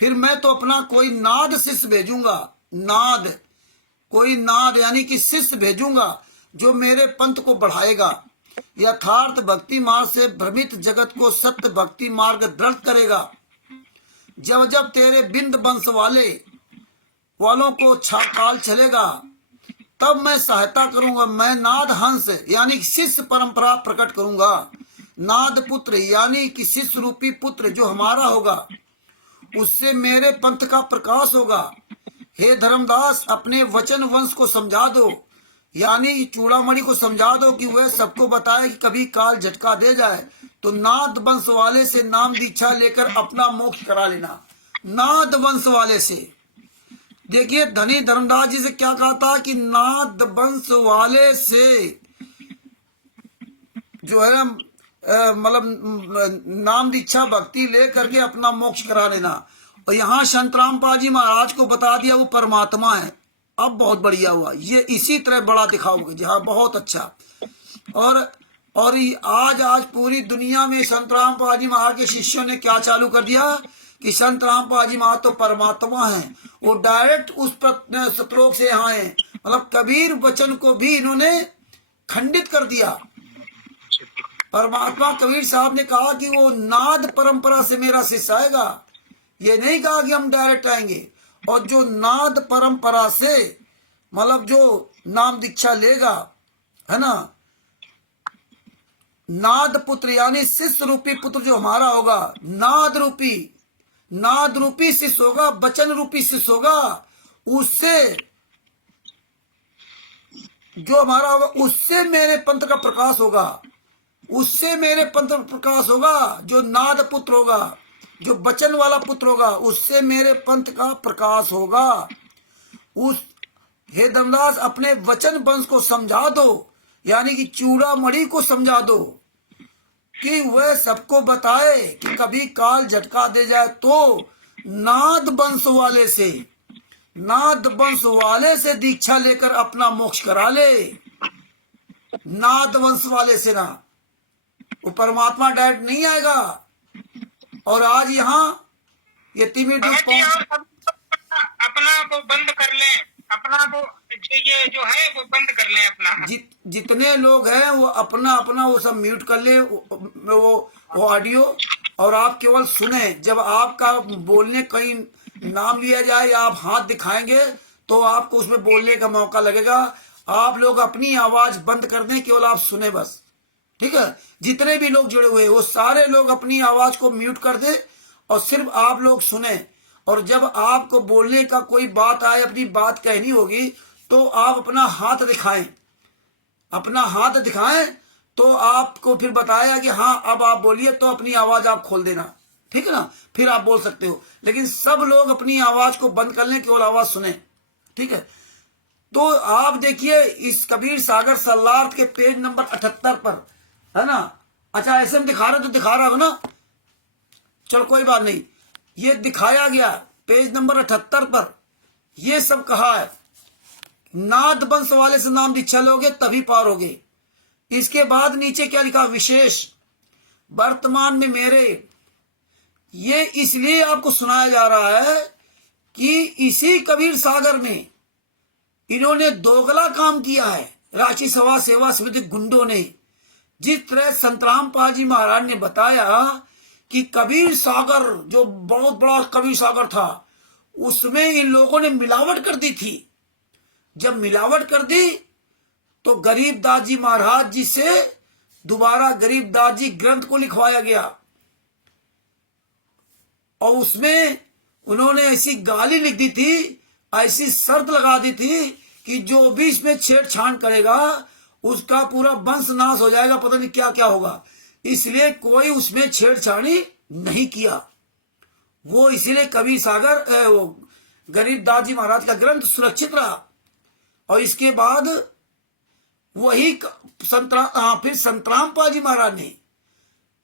फिर मैं तो अपना कोई नाद शिष्य भेजूंगा, नाद, कोई नाद यानी कि शिष्य भेजूंगा जो मेरे पंथ को बढ़ाएगा, यथार्थ भक्ति मार्ग से भ्रमित जगत को सत्य भक्ति मार्ग दृढ़ करेगा। जब जब तेरे बिंद वंश वालों को काल चलेगा, तब मैं सहायता करूंगा। मैं नाद हंस यानी शिष्य परंपरा प्रकट करूंगा। नाद पुत्र यानी कि शिष्य रूपी पुत्र जो हमारा होगा, उससे मेरे पंथ का प्रकाश होगा। हे धर्मदास, अपने वचन वंश को समझा दो, यानी चूड़ामणि को समझा दो कि वह सबको बताए कि कभी काल झटका दे जाए तो नाद वंश वाले से नाम दीक्षा लेकर अपना मोक्ष करा लेना। नाद वंश वाले से, देखिए धनी धर्मदास जी से क्या कहा था कि नाद वंश वाले से जो है मतलब नाम दीक्षा भक्ति ले करके अपना मोक्ष करा लेना। और यहाँ संत रामपाल जी महाराज को बता दिया वो परमात्मा है। अब बहुत बढ़िया हुआ, ये इसी तरह बड़ा दिखाओगे जी। हाँ, बहुत अच्छा। और आज पूरी दुनिया में संत रामपाल जी महाराज के शिष्यों ने क्या चालू कर दिया कि संत रामपाल जी महाराज तो परमात्मा हैं। वो डायरेक्ट उस श्लोक से यहाँ है, मतलब कबीर वचन को भी इन्होंने खंडित कर दिया। परमात्मा कबीर साहब ने कहा कि वो नाद परंपरा से मेरा शिष्य आएगा, ये नहीं कहा कि हम डायरेक्ट आएंगे। और जो नाद परंपरा से मतलब जो नाम दीक्षा लेगा, है ना, नाद पुत्र यानी शिष्य रूपी पुत्र जो हमारा होगा, नाद रूपी शिष्य होगा, वचन रूपी शिष्य होगा, उससे जो हमारा होगा उससे मेरे पंथ का प्रकाश होगा, उससे मेरे पंथ का प्रकाश होगा। जो नाद पुत्र होगा, जो वचन वाला पुत्र होगा, उससे मेरे पंथ का प्रकाश होगा। उस हे धर्मदास, अपने वचन वंश को समझा दो, यानी कि चूड़ामणि को समझा दो कि वह सबको बताए कि कभी काल झटका दे जाए तो नाद वंश वाले से दीक्षा लेकर अपना मोक्ष करा ले। नाद वंश वाले से ना, वो परमात्मा डायरेक्ट नहीं आएगा। और आज यहाँ ये अपना वो बंद कर ले, अपना वो ये जो है वो बंद कर ले अपना। जितने लोग हैं वो अपना वो सब म्यूट कर ले, वो ऑडियो, और आप केवल सुने। जब आपका बोलने कहीं नाम लिया जाए या आप हाथ दिखाएंगे तो आपको उसमें बोलने का मौका लगेगा। आप लोग अपनी आवाज बंद कर दें, केवल आप सुने बस, ठीक है। जितने भी लोग जुड़े हुए वो सारे लोग अपनी आवाज को म्यूट कर दे और सिर्फ आप लोग सुने। और जब आपको बोलने का कोई बात आए, अपनी बात कहनी होगी, तो आप अपना हाथ दिखाएं तो आपको फिर बताया कि हाँ अब आप बोलिए, तो अपनी आवाज आप खोल देना, ठीक है ना, फिर आप बोल सकते हो। लेकिन सब लोग अपनी आवाज को बंद कर लें, केवल आवाज सुने, ठीक है। तो आप देखिए इस कबीर सागर सल्लार्थ के पेज नंबर 78 पर, है ना। अच्छा, ऐसे में दिखा रहे तो दिखा रहा हो ना, चलो कोई बात नहीं, ये दिखाया गया पेज नंबर 78 पर। ये सब कहा है, नाद वंश वाले से नाम दीक्षा लोगे तभी पार होगे। इसके बाद नीचे क्या लिखा, विशेष वर्तमान में मेरे, ये इसलिए आपको सुनाया जा रहा है कि इसी कबीर सागर में इन्होंने दोगला काम किया है रांची सभा सेवा समिति गुंडों ने। जिस तरह संत रामपाल जी महाराज ने बताया कि कबीर सागर जो बहुत बड़ा कबीर सागर था, उसमें इन लोगों ने मिलावट कर दी थी। जब मिलावट कर दी तो गरीबदास जी महाराज जी से दोबारा गरीबदास जी ग्रंथ को लिखवाया गया, और उसमें उन्होंने ऐसी गाली लिख दी थी, ऐसी शर्त लगा दी थी कि जो भी इसमें छेड़छाड़ करेगा उसका पूरा वंश नाश हो जाएगा, पता नहीं क्या क्या होगा। इसलिए कोई उसमें छेड़छाड़ी नहीं किया। वो इसलिए कबीर सागर वो गरीबदास जी महाराज का ग्रंथ सुरक्षित रहा। और इसके बाद वही फिर संत रामपाल जी महाराज ने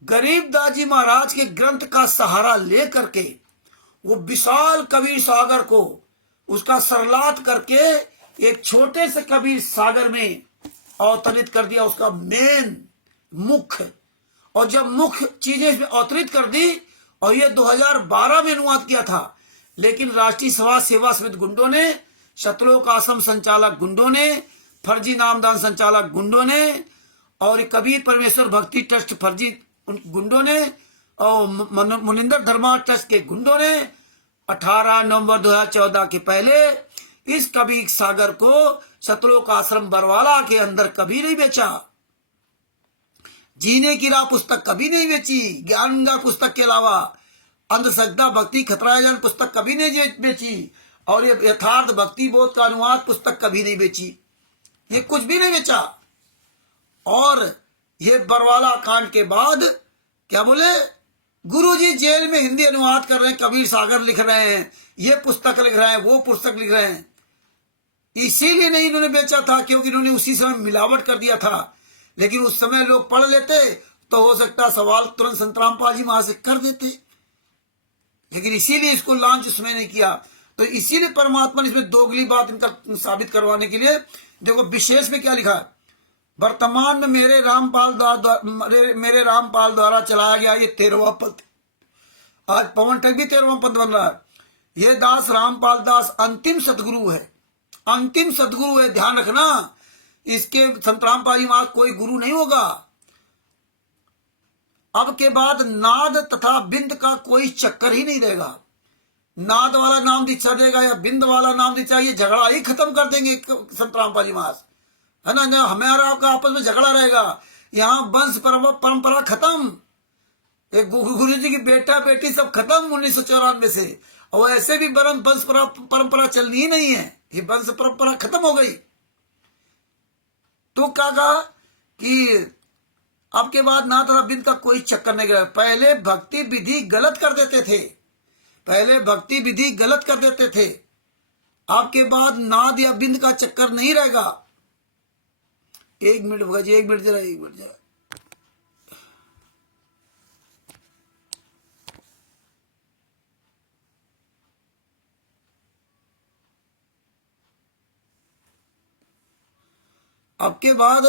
गरीबदास जी महाराज के ग्रंथ का सहारा ले करके वो विशाल कबीर सागर को उसका सरलात करके एक छोटे से कबीर सागर में अवतरित कर दिया, उसका मेन मुख्य। और जब मुख्य चीजें इसमें अवतरित कर दी, और ये 2012 में अनुवाद किया था, लेकिन राष्ट्रीय समाज सेवा समिति गुंडों ने, शतलोक आश्रम संचालक गुंडों ने, फर्जी नामदान संचालक गुंडों ने और कबीर परमेश्वर भक्ति ट्रस्ट फर्जी गुंडों ने और मुनिंदर धर्मा ट्रस्ट के गुंडों ने 18 नवंबर 2014 के पहले इस कबीर सागर को शतलोक आश्रम बरवाला के अंदर कभी नहीं बेचा। जीने की राह पुस्तक कभी नहीं बेची। ज्ञान गंगा पुस्तक के अलावा अंधश्रद्धा भक्ति खतराजन पुस्तक कभी नहीं बेची और ये यथार्थ भक्ति बोध का अनुवाद पुस्तक कभी नहीं बेची। ये कुछ भी नहीं बेचा। और ये बरवाला कांड के बाद क्या बोले, गुरुजी जेल में हिंदी अनुवाद कर रहे हैं, कबीर सागर लिख रहे हैं, ये पुस्तक लिख रहे हैं, वो पुस्तक लिख रहे हैं। इसीलिए नहीं इन्होंने बेचा था क्योंकि इन्होंने उसी समय मिलावट कर दिया था। लेकिन उस समय लोग पढ़ लेते तो हो सकता सवाल तुरंत संतरामपाल जी वहां से कर देते, लेकिन इसीलिए इसको लॉन्च उसमें नहीं किया। तो इसीलिए परमात्मा ने इसमें दोगली बात इनका साबित करवाने के लिए देखो विशेष में क्या लिखा है, वर्तमान में मेरे रामपाल द्वारा चलाया गया ये 13वां पद। आज पवन ठग भी 13वां पद बन रहा है। ये दास रामपाल दास अंतिम सदगुरु है, अंतिम सदगुरु है, ध्यान रखना। इसके संत रामपाल जी महाराज कोई गुरु नहीं होगा। अब के बाद नाद तथा बिंद का कोई चक्कर ही नहीं रहेगा। नाद वाला नाम दीक्षा देगा या बिंद वाला नाम दीक्षा, ये झगड़ा ही खत्म कर देंगे संत रामपाल जी महाराज, है ना। हमारा आपका आपस में झगड़ा रहेगा। यहाँ वंश परंपरा खत्म। एक गुरु जी की बेटा बेटी सब खत्म 1994 से, और ऐसे भी वंश परंपरा चलनी ही नहीं है। ये वंश परंपरा खत्म हो गई। तो क्या कहा कि अब के बाद नाद तथा बिंद का कोई चक्कर नहीं रहेगा। पहले भक्ति विधि गलत कर देते थे, पहले भक्ति विधि गलत कर देते थे। आपके बाद नाद या बिंद का चक्कर नहीं रहेगा। एक मिनट होगा जी, एक मिनट जरा। अब के बाद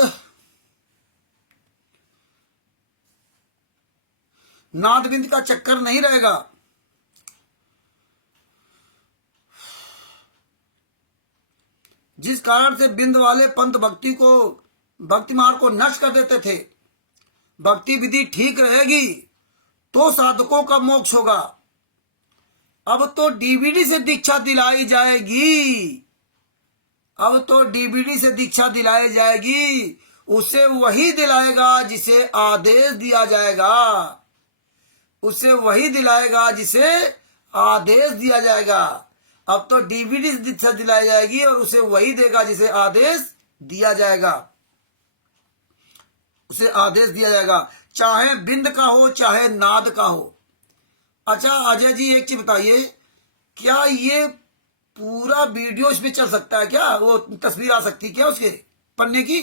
नाद बिंद का चक्कर नहीं रहेगा। जिस कारण से बिंद वाले पंथ भक्ति मार्ग को नष्ट कर देते थे। भक्ति विधि ठीक रहेगी तो साधकों का मोक्ष होगा। अब तो डीवीडी से दीक्षा दिलाई जाएगी, अब तो डीवीडी से दीक्षा दिलाई जाएगी। उसे वही दिलाएगा जिसे आदेश दिया जाएगा, उसे वही दिलाएगा जिसे आदेश दिया जाएगा। अब तो डीवीडी से दीक्षा दिलाई जाएगी और उसे वही देगा जिसे आदेश दिया जाएगा, उसे आदेश दिया जाएगा, चाहे बिंद का हो चाहे नाद का हो। अच्छा अजय जी एक चीज बताइए, क्या ये पूरा वीडियो इसमें चल सकता है क्या? वो तस्वीर आ सकती क्या उसके पन्ने की?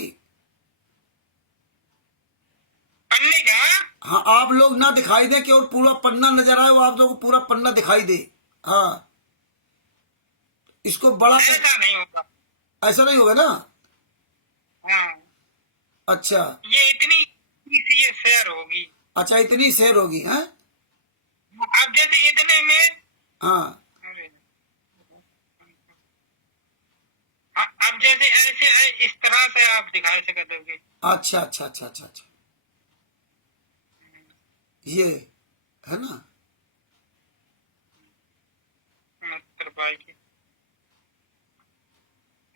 पन्ने का? हाँ, आप लोग ना दिखाई दे कि और पूरा पन्ना नजर आए, वो आप लोगों को पूरा पन्ना दिखाई दे। हाँ, इसको बड़ा ऐसा नहीं होगा, ऐसा नहीं होगा ना? हाँ। अच्छा, ये इतनी ये शेयर होगी। अच्छा इतनी शेयर होगी है? अब जैसे इतने में, हाँ अब जैसे ऐसे इस तरह से आप दिखाई से कर दोगे। अच्छा अच्छा अच्छा अच्छा अच्छा, ये है ना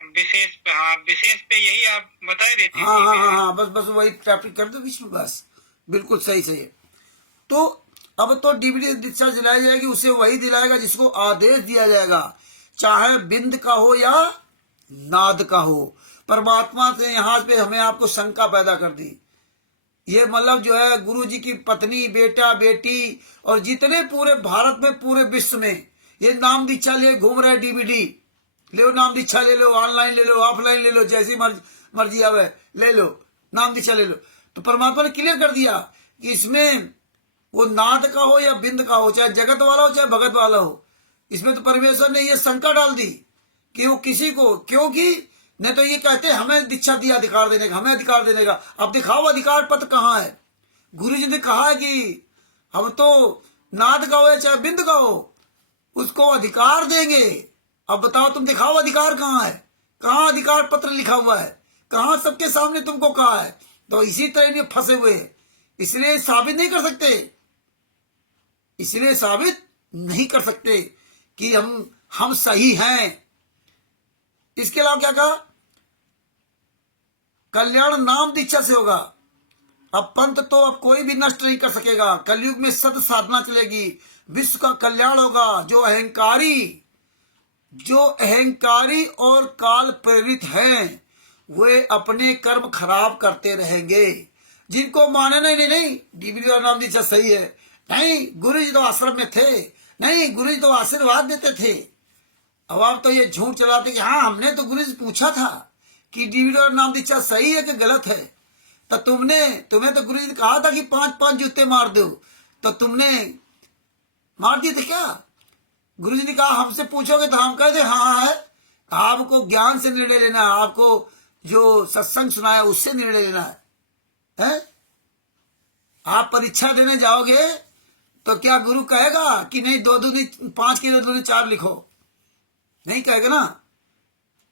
विशेष पे, हाँ विशेष पे यही आप बता देते हैं। हाँ हाँ हाँ हाँ, बस वही ट्रैफिक कर दो बीच में, बस बिल्कुल सही सही है। तो अब तो डीवीडी दीक्षा दिलाई जाएगी, उसे वही दिलाएगा जिसको आदेश दिया जाएगा, चाहे बिंद का हो या नाद का हो। परमात्मा से यहाँ पे हमें आपको शंका पैदा कर दी। ये मतलब जो है गुरु जी की पत्नी बेटा बेटी और जितने पूरे भारत में पूरे विश्व में ये नाम दीक्षा लिए घूम रहे, डीवीडी ले लो, नाम दीक्षा ले लो, ऑनलाइन ले लो, ऑफलाइन ले लो, जैसी मर्जी आवे ले लो, नाम दीक्षा ले लो। तो परमात्मा ने क्लियर कर दिया कि इसमें वो नाद का हो या बिंद का हो, चाहे जगत वाला हो चाहे भगत वाला हो, इसमें तो परमेश्वर ने ये शंका डाल दी कि वो किसी को, क्योंकि नहीं तो ये कहते हमें दीक्षा दिया अधिकार देने का, हमें अधिकार देने का। अब दिखाओ अधिकार पत्र कहाँ है? गुरु जी ने कहा है कि हम तो नाद का हो या चाहे बिंद का हो, उसको अधिकार देंगे। अब बताओ, तुम दिखाओ अधिकार कहाँ है, कहाँ अधिकार पत्र लिखा हुआ है, कहाँ सबके सामने तुमको कहा है। तो इसी तरह ये फंसे हुए हैं, इसलिए साबित नहीं कर सकते, इसलिए साबित नहीं कर सकते कि हम सही हैं। इसके अलावा क्या कहा, कल्याण नाम दीक्षा से होगा। अब पंथ तो अब कोई भी नष्ट नहीं कर सकेगा। कलयुग में सत साधना चलेगी, विश्व का कल्याण होगा। जो अहंकारी और काल प्रेरित हैं वे अपने कर्म खराब करते रहेंगे। जिनको माने नहीं डीबी नाम दीक्षा सही है, नहीं गुरु जी तो आश्रम में थे, नहीं गुरु जी तो आशीर्वाद देते थे। अब आप तो ये झूठ चलाते कि हाँ हमने तो गुरु जी पूछा था कि डीबी नाम दीक्षा सही है कि गलत है, तो तुम्हें तो गुरु जी ने कहा था कि 5-5 जूते मार दो, तो तुमने मार दिए थे क्या? गुरु जी ने कहा हमसे पूछोगे तो हम कह दे हाँ है। आपको ज्ञान से निर्णय लेना है, आपको जो सत्संग सुनाया उससे निर्णय लेना है? आप परीक्षा देने जाओगे तो क्या गुरु कहेगा कि नहीं 2 दूनी 5 की 2 दूनी 4 लिखो? नहीं कहेगा ना।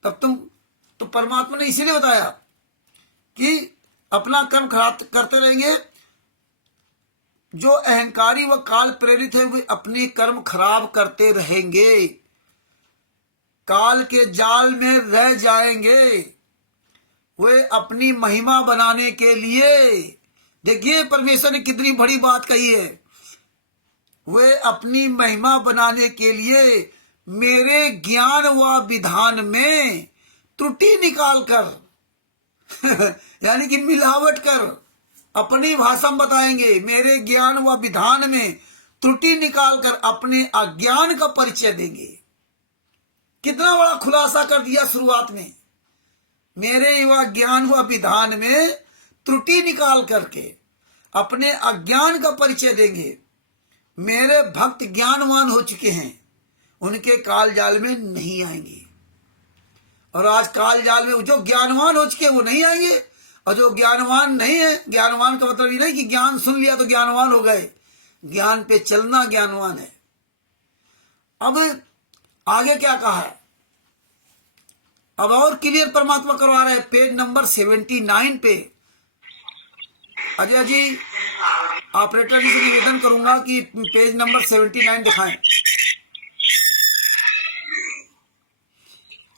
तब तुम तो परमात्मा ने इसीलिए बताया कि अपना कर्म खराब करते रहेंगे। जो अहंकारी व काल प्रेरित है वे अपने कर्म खराब करते रहेंगे, काल के जाल में रह जाएंगे। वे अपनी महिमा बनाने के लिए, देखिए परमेश्वर ने कितनी बड़ी बात कही है, वे अपनी महिमा बनाने के लिए मेरे ज्ञान व विधान में त्रुटि निकाल कर यानी कि मिलावट कर अपनी भाषा में बताएंगे। मेरे ज्ञान व विधान में त्रुटि निकाल कर अपने अज्ञान का परिचय देंगे। कितना बड़ा खुलासा कर दिया शुरुआत में। मेरे व ज्ञान व विधान में त्रुटि निकाल करके अपने अज्ञान का परिचय देंगे। मेरे भक्त ज्ञानवान हो चुके हैं, उनके काल जाल में नहीं आएंगे। और आज काल जाल में जो ज्ञानवान हो चुके हैं वो नहीं आएंगे, और जो ज्ञानवान नहीं है, ज्ञानवान का मतलब ये नहीं कि ज्ञान सुन लिया तो ज्ञानवान हो गए, ज्ञान पे चलना ज्ञानवान है। अब आगे क्या कहा है, अब और क्लियर परमात्मा करवा रहे हैं पेज नंबर 79 पे। अजय जी ऑपरेटर जी से निवेदन करूंगा कि पेज नंबर 79 दिखाएं।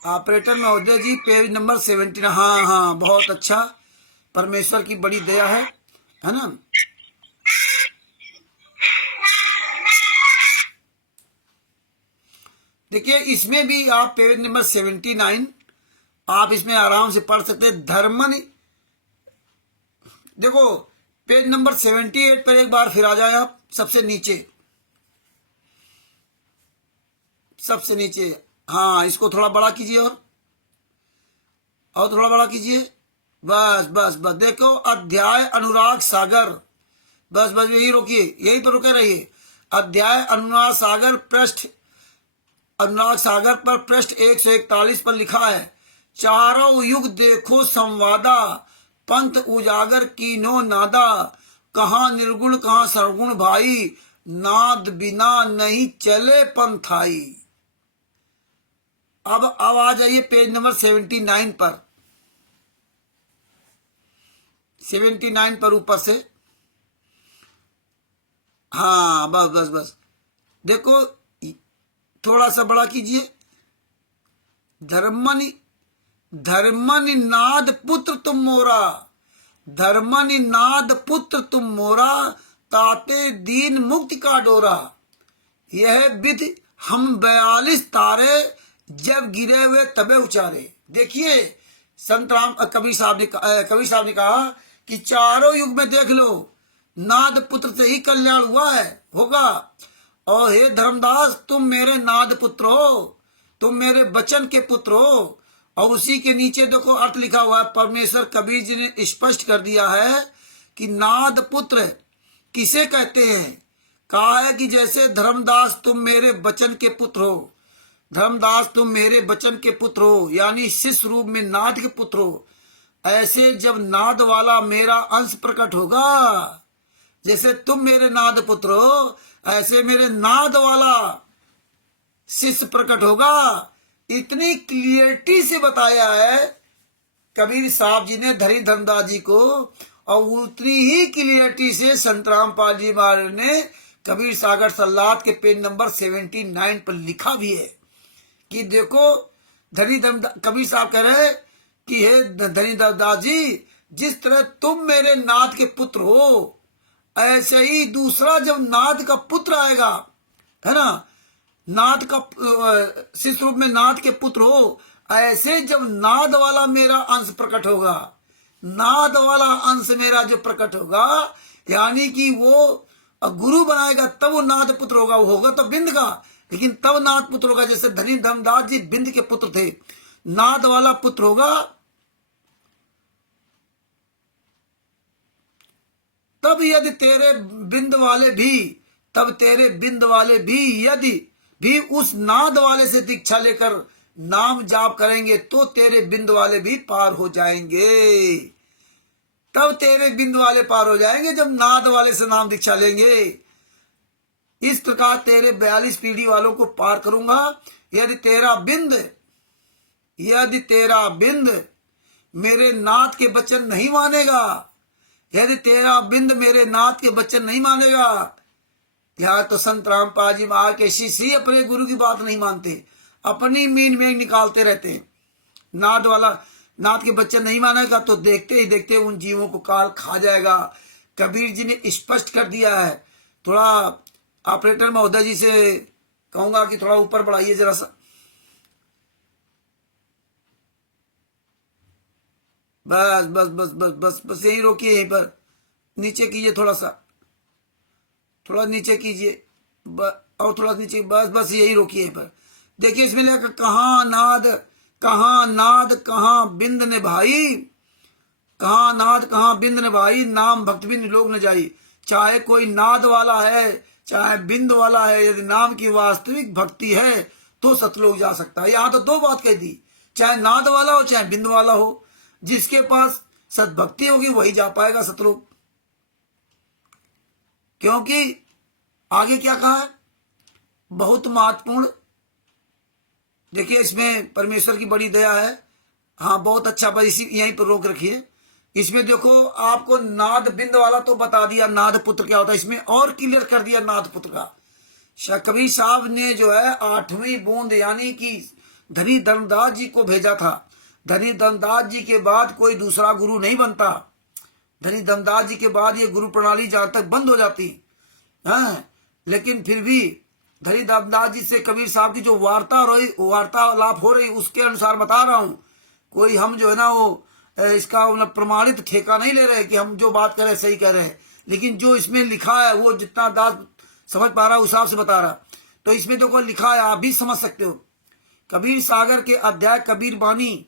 ऑपरेटर महोदय जी पेज नंबर 79। हाँ बहुत अच्छा, परमेश्वर की बड़ी दया है ना। देखिए इसमें भी आप पेज नंबर 79 आप इसमें आराम से पढ़ सकते हैं। धर्मनि, देखो पेज नंबर 78 पर एक बार फिर आ जाए आप, सबसे नीचे। हाँ इसको थोड़ा बड़ा कीजिए और थोड़ा बड़ा कीजिए। बस देखो अध्याय अनुराग सागर, बस यही रोकिए, यही तो रुके रहिए। अध्याय अनुराग सागर पर पृष्ठ 141 पर लिखा है, चारों युग देखो संवादा, पंथ उजागर कीनो नादा, कहाँ निर्गुण कहाँ सरगुण भाई, नाद बिना नहीं चले पंथाई। अब आ जाइए पेज नंबर 79 पर, 79 पर ऊपर से। हाँ बस देखो थोड़ा सा बड़ा कीजिए। धर्मनि नाद पुत्र तुम मोरा, धर्मनि नाद पुत्र तुम मोरा, ताते दीन मुक्ति का डोरा, यह विधि हम 42 तारे, जब गिरे हुए तबे उचारे। देखिए संत राम कबीर साहब ने कहा कि चारों युग में देख लो, नाद पुत्र से ही कल्याण हुआ है, होगा। और हे धर्मदास तुम मेरे नाद पुत्र हो, तुम मेरे वचन के पुत्र हो। और उसी के नीचे देखो अर्थ लिखा हुआ है, परमेश्वर कबीर जी ने स्पष्ट कर दिया है कि नाद पुत्र किसे कहते हैं। कहा है कि जैसे धर्मदास तुम मेरे वचन के पुत्र हो, धर्मदास तुम मेरे वचन के पुत्र हो, यानी शिष्य रूप में नाद के पुत्र हो। ऐसे जब नाद वाला मेरा अंश प्रकट होगा, जैसे तुम मेरे नाद पुत्र हो, ऐसे मेरे नाद वाला शिष्य प्रकट होगा। इतनी क्लियरिटी से बताया है कबीर साहब जी ने धनी धर्मदास जी को, और उतनी ही क्लियरिटी से संत रामपाल जी महाराज ने कबीर सागर सल्लात के पेज नंबर 79 पर लिखा भी है कि देखो धनी कबीर साहब कह रहे कि हे धनी धर्मदास जी, जिस तरह तुम मेरे नाथ के पुत्र हो, ऐसे ही दूसरा जब नाथ का पुत्र आएगा, है ना, नाथ का शिष्य रूप में नाथ के पुत्र हो, ऐसे जब नाद वाला मेरा अंश प्रकट होगा, नाद वाला अंश मेरा जो प्रकट होगा, यानी कि वो गुरु बनाएगा तब वो नाद पुत्र होगा। वो होगा तो बिंद का, लेकिन तब नाद पुत्र होगा। जैसे धनी धर्मदास जी बिंद के पुत्र थे, नाद वाला पुत्र होगा, तब यदि तेरे बिंद वाले भी, तब तेरे बिंद वाले भी यदि भी उस नाद वाले से दीक्षा लेकर नाम जाप करेंगे तो तेरे बिंद वाले भी पार हो जाएंगे। तब तेरे बिंद वाले पार हो जाएंगे जब नाद वाले से नाम दीक्षा लेंगे। इस प्रकार तेरे 42 पीढ़ी वालों को पार करूंगा। यदि तेरा बिंद मेरे नाथ के वचन नहीं मानेगा, यदि तेरा बिंद मेरे नाथ के वचन नहीं मानेगा, या तो संत रामपाल जी महाराज के शिष्य अपने गुरु की बात नहीं मानते, अपनी मीन में निकालते रहते हैं। नाथ के वचन नहीं मानेगा तो देखते ही देखते उन जीवों को काल खा जाएगा। कबीर जी ने स्पष्ट कर दिया है। थोड़ा ऑपरेटर महोदय जी से कहूंगा कि थोड़ा ऊपर बढ़ाइए जरा सा। बस बस बस बस बस बस यहीं रोकिए, यहीं पर नीचे कीजिए, थोड़ा नीचे कीजिए और थोड़ा नीचे, बस बस यही रोकिए यहीं पर। देखिए इसमें लिखा कहाँ नाद कहाँ बिंद ने भाई, कहाँ नाद कहाँ बिंद ने भाई, नाम भक्त बिंद लोग न जाई। चाहे कोई नाद वाला है चाहे बिंद वाला है, यदि नाम की वास्तविक भक्ति है तो सतलोक जा सकता है। यहाँ तो दो बात कह दी, चाहे नाद वाला हो चाहे बिंद वाला हो, जिसके पास सद्भक्ति होगी वही जा पाएगा सतलोक। क्योंकि आगे क्या कहा है, बहुत महत्वपूर्ण। देखिए इसमें परमेश्वर की बड़ी दया है। हाँ बहुत अच्छा, पर इसी यहीं पर रोक रखिए। इसमें देखो आपको नाद बिंद वाला तो बता दिया, नाद पुत्र क्या होता है, इसमें और क्लियर कर दिया नाद पुत्र का। कबीर साहब ने जो है 8वीं बूंद यानी कि धनी धर्मदास जी को भेजा था। धनी धर्मदास जी के बाद कोई दूसरा गुरु नहीं बनता। धनी धर्मदास जी के बाद ये गुरु प्रणाली जहां तक बंद हो जाती है, लेकिन फिर भी धनी धर्मदास जी से कबीर साहब की जो वार्तालाप हो रही उसके अनुसार बता रहा हूं। कोई हम जो है ना वो इसका मतलब प्रमाणित ठेका नहीं ले रहे कि हम जो बात कर रहे हैं सही कह रहे हैं, लेकिन जो इसमें लिखा है वो जितना दास समझ पा रहा है उस हिसाब से बता रहा। तो इसमें देखो लिखा है, आप भी समझ सकते हो। कबीर सागर के अध्याय कबीर बानी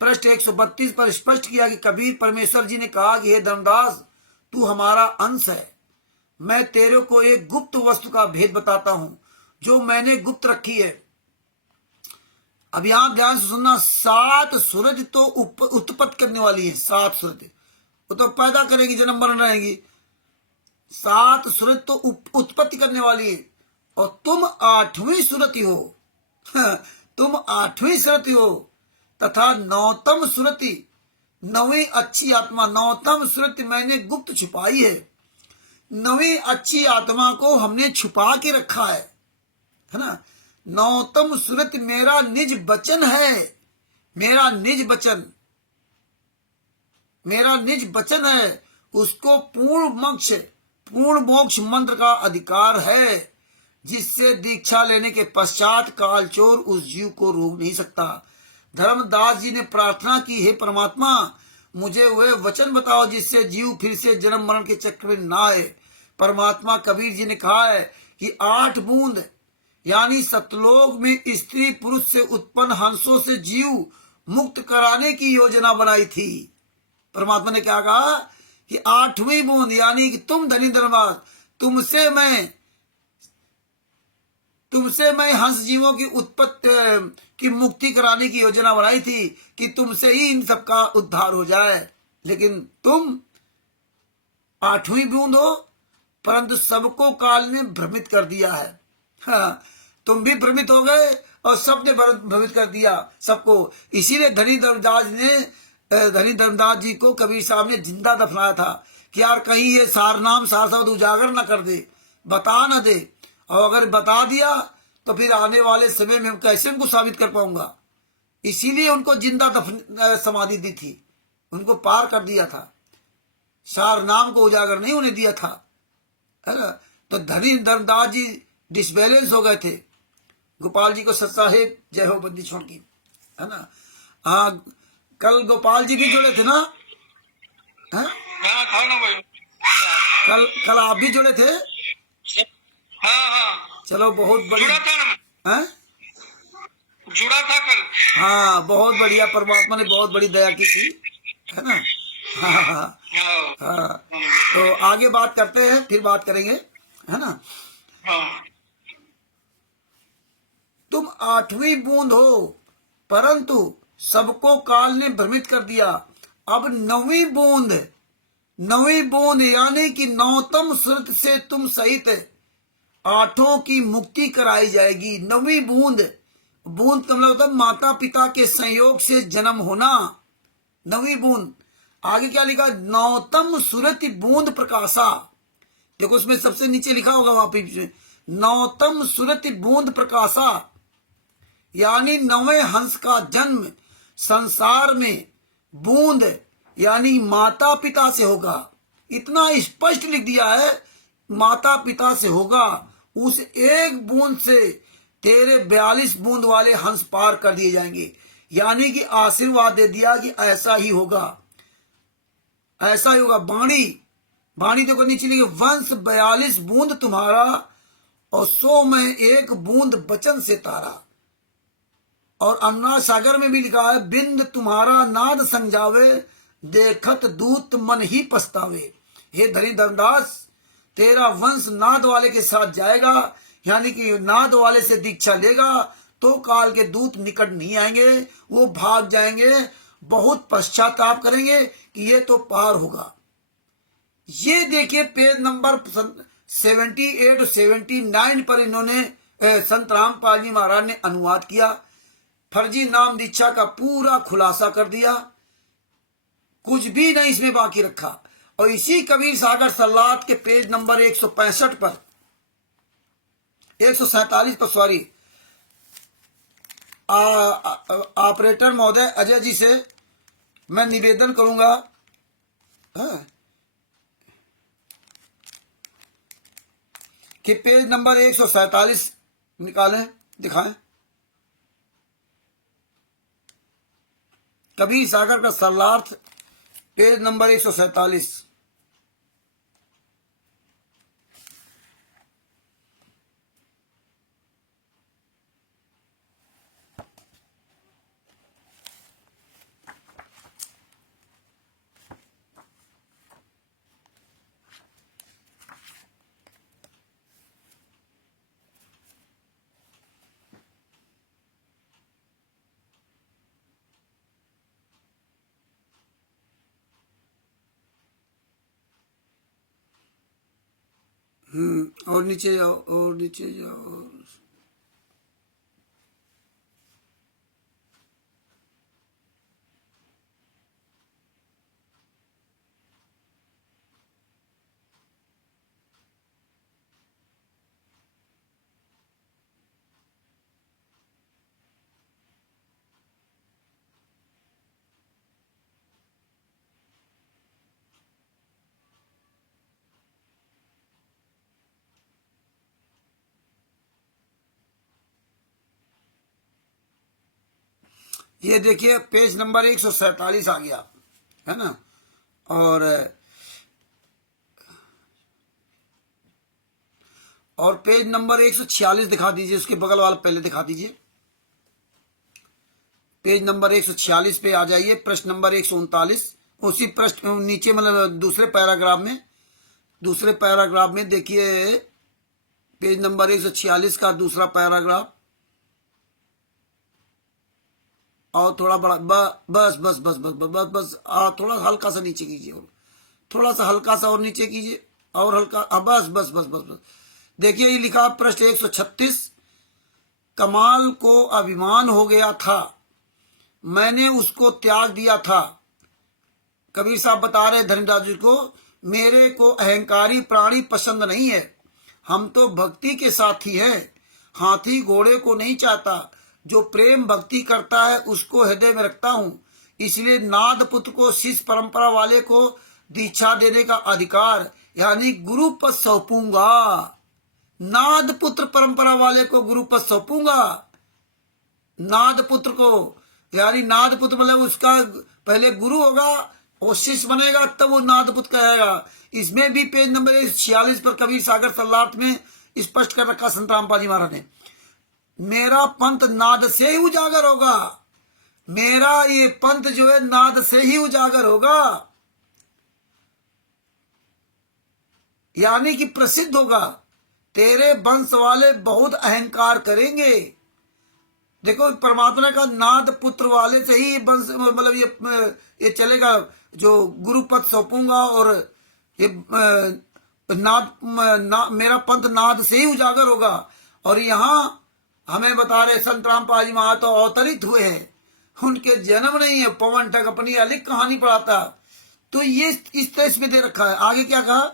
पृष्ठ 132 पर स्पष्ट किया कि कबीर परमेश्वर जी ने कहा कि हे धर्मदास, तू हमारा अंश है। मैं तेरे को एक गुप्त वस्तु का भेद बताता हूं जो मैंने गुप्त रखी है। अब यहां ध्यान से सुनना, 7 सूरज तो उत्पत्ति करने वाली है। 7 सूरज वो तो पैदा करेगी, जन्म मरण रहेगी। 7 सूरज तो उत्पत्ति करने वाली है और तुम 8वीं सूरत हो। तुम 8वीं सूरत हो तथा 9तम सूरति, 9वीं अच्छी आत्मा, 9तम सूरत मैंने गुप्त छुपाई है। 9वीं अच्छी आत्मा को हमने छुपा के रखा है ना। 9तम सूरत मेरा निज वचन है, मेरा निज वचन है। उसको पूर्ण मोक्ष मंत्र का अधिकार है, जिससे दीक्षा लेने के पश्चात कालचोर उस जीव को रोक नहीं सकता। धर्मदास जी ने प्रार्थना की, हे परमात्मा, मुझे वह वचन बताओ जिससे जीव फिर से जन्म मरण के चक्र में ना आए। परमात्मा कबीर जी ने कहा है कि 8 बूंद यानी सतलोक में स्त्री पुरुष से उत्पन्न हंसों से जीव मुक्त कराने की योजना बनाई थी। परमात्मा ने क्या कहा कि 8वीं बूंद यानी कि तुम धनी धर्मदास, तुमसे मैं हंस जीवों की उत्पत्ति की मुक्ति कराने की योजना बनाई थी कि तुमसे ही इन सबका उद्धार हो जाए। लेकिन तुम 8वीं बूंद हो, परंतु सबको काल ने भ्रमित कर दिया है। हाँ, तुम भी भ्रमित हो गए और सबने भ्रमित कर दिया सबको। इसीलिए धनी धर्मदास जी को कबीर साहब ने जिंदा दफनाया था कि यार कहीं ये सारनाम सारस्वत उजागर न कर दे, बता न दे, और अगर बता दिया तो फिर आने वाले समय में कैसे उनको साबित कर पाऊंगा। इसीलिए उनको जिंदा समाधि दी थी, उनको पार कर दिया था, सारनाम को उजागर नहीं होने दिया था, है ना। तो धनी धर्मदास जी डिसबैलेंस हो गए थे। गोपाल जी को सत साहेब जय हो बंदी छोड़ की, है ना। हाँ, कल गोपाल जी भी जुड़े थे ना, है? था ना भाई। कल आप भी जुड़े थे। हाँ, चलो बहुत बढ़िया, जुड़ा था ना, है? जुड़ा था कल। हाँ, बहुत बढ़िया, परमात्मा ने बहुत बड़ी दया की थी, है ना। हाँ, हाँ। तो आगे बात करते हैं, फिर बात करेंगे, है ना। तुम 8वीं बूंद हो, परंतु सबको काल ने भ्रमित कर दिया। अब 9वीं बूंद यानी कि 9तम श्रुत से तुम सहित 8 की मुक्ति कराई जाएगी। 9वीं बूंद का मतलब होता है माता पिता के संयोग से जन्म होना। 9वीं बूंद, आगे क्या लिखा, 9तम सुरति बूंद प्रकाशा। देखो उसमें सबसे नीचे लिखा होगा वहां पे, 9तम सुरति बूंद प्रकाशा, यानी 9वें हंस का जन्म संसार में बूंद यानी माता पिता से होगा। इतना स्पष्ट लिख दिया है, माता पिता से होगा। उस एक बूंद से तेरे 42 बूंद वाले हंस पार कर दिए जाएंगे। यानी कि आशीर्वाद दे दिया कि ऐसा ही होगा, ऐसा ही होगा। बाणी देखो नीचे लिखे, वंश 42 बूंद तुम्हारा और 100 में 1 बूंद बचन से तारा। और अनुराग सागर में भी लिखा है, बिंद तुम्हारा नाद संजावे, देखत दूत मन ही पछतावे। हे धनी धर्मदास, तेरा वंश नाद वाले के साथ जाएगा, यानी कि नाद वाले से दीक्षा लेगा तो काल के दूत निकट नहीं आएंगे, वो भाग जाएंगे, बहुत पश्चाताप करेंगे कि ये तो पार होगा। ये देखिए पेज नंबर 78 और 79 पर इन्होंने संत रामपाल जी महाराज ने अनुवाद किया, फर्जी नाम दीक्षा का पूरा खुलासा कर दिया, कुछ भी नहीं इसमें बाकी रखा। और इसी कबीर सागर सल्लात के पेज नंबर 165 पर 147 पर सॉरी, ऑपरेटर महोदय अजय जी से मैं निवेदन करूंगा, कि पेज नंबर 147 निकालें, दिखाएं। कबीर सागर का सरलार्थ पेज नंबर 147। और नीचे जाओ, और नीचे जाओ। ये देखिए पेज नंबर 147 आ गया, है ना। और पेज नंबर 146 दिखा दीजिए, उसके बगल वाला पहले दिखा दीजिए। पेज नंबर 146 पे आ जाइए, प्रश्न नंबर 139, उसी प्रश्न नीचे मतलब दूसरे पैराग्राफ में देखिए, पेज नंबर 146 का दूसरा पैराग्राफ, और थोड़ा बड़ा, बस बस बस बस बस बस बस थोड़ा हल्का सा नीचे कीजिए, और थोड़ा सा हल्का सा और नीचे कीजिए, और हल्का, बस बस बस बस बस। देखिए ये लिखा प्रश्न 136, कमाल को अभिमान हो गया था, मैंने उसको त्याग दिया था। कबीर साहब बता रहे धनीराज जी को, मेरे को अहंकारी प्राणी पसंद नहीं है, हम तो भक्ति के साथी हैं, हाथी घोड़े को नहीं चाहता, जो प्रेम भक्ति करता है उसको हृदय में रखता हूँ। इसलिए नाद पुत्र को शिष्य परंपरा वाले को दीक्षा देने का अधिकार यानी गुरु पद सौंपूंगा। नाद पुत्र परंपरा वाले को गुरु पद सौंपूंगा। नाद पुत्र को यानी नाद पुत्र मतलब उसका पहले गुरु होगा और शिष्य बनेगा तब वो नाद पुत्र कहेगा। इसमें भी पेज नंबर 46 पर कबीर सागर सल्लार्थ में स्पष्ट कर रखा संत रामपाल जी महाराज ने, मेरा पंथ नाद से ही उजागर होगा, मेरा ये पंथ जो है नाद से ही उजागर होगा, यानी कि प्रसिद्ध होगा। तेरे वंश वाले बहुत अहंकार करेंगे। देखो परमात्मा का नाद पुत्र वाले से ही वंश मतलब ये चलेगा, जो गुरु पद सौंपूंगा और ये मेरा पंथ नाद से ही उजागर होगा। और यहाँ हमें बता रहे संत रामपाल जी महाराज तो अवतरित हुए हैं, उनके जन्म नहीं है, पवन ठग अपनी अलग कहानी पढ़ाता। तो ये इस तरह में दे रखा है। आगे क्या कहा,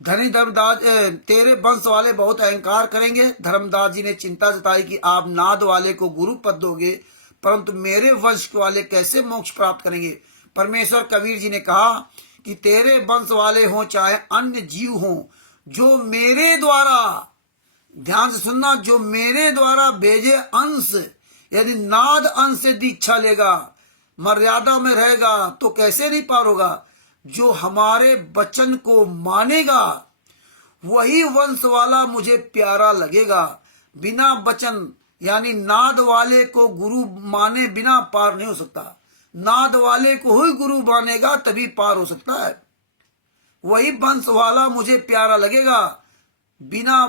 धनी धर्मदास तेरे वंश वाले बहुत अहंकार करेंगे। धर्मदास जी ने चिंता जताई कि आप नाद वाले को गुरु पद दोगे, परंतु मेरे वंश वाले कैसे मोक्ष प्राप्त करेंगे। परमेश्वर कबीर जी ने कहा कि तेरे वंश वाले हों चाहे अन्य जीव हों, जो मेरे द्वारा, ध्यान से सुनना, जो मेरे द्वारा भेजे अंश यदि नाद अंश से दीक्षा लेगा, मर्यादा में रहेगा तो कैसे नहीं पार होगा। जो हमारे वचन को मानेगा वही वंश वाला मुझे प्यारा लगेगा। बिना वचन यानी नाद वाले को गुरु माने बिना पार नहीं हो सकता। नाद वाले को ही गुरु मानेगा तभी पार हो सकता है। वही वंश वाला मुझे प्यारा लगेगा, बिना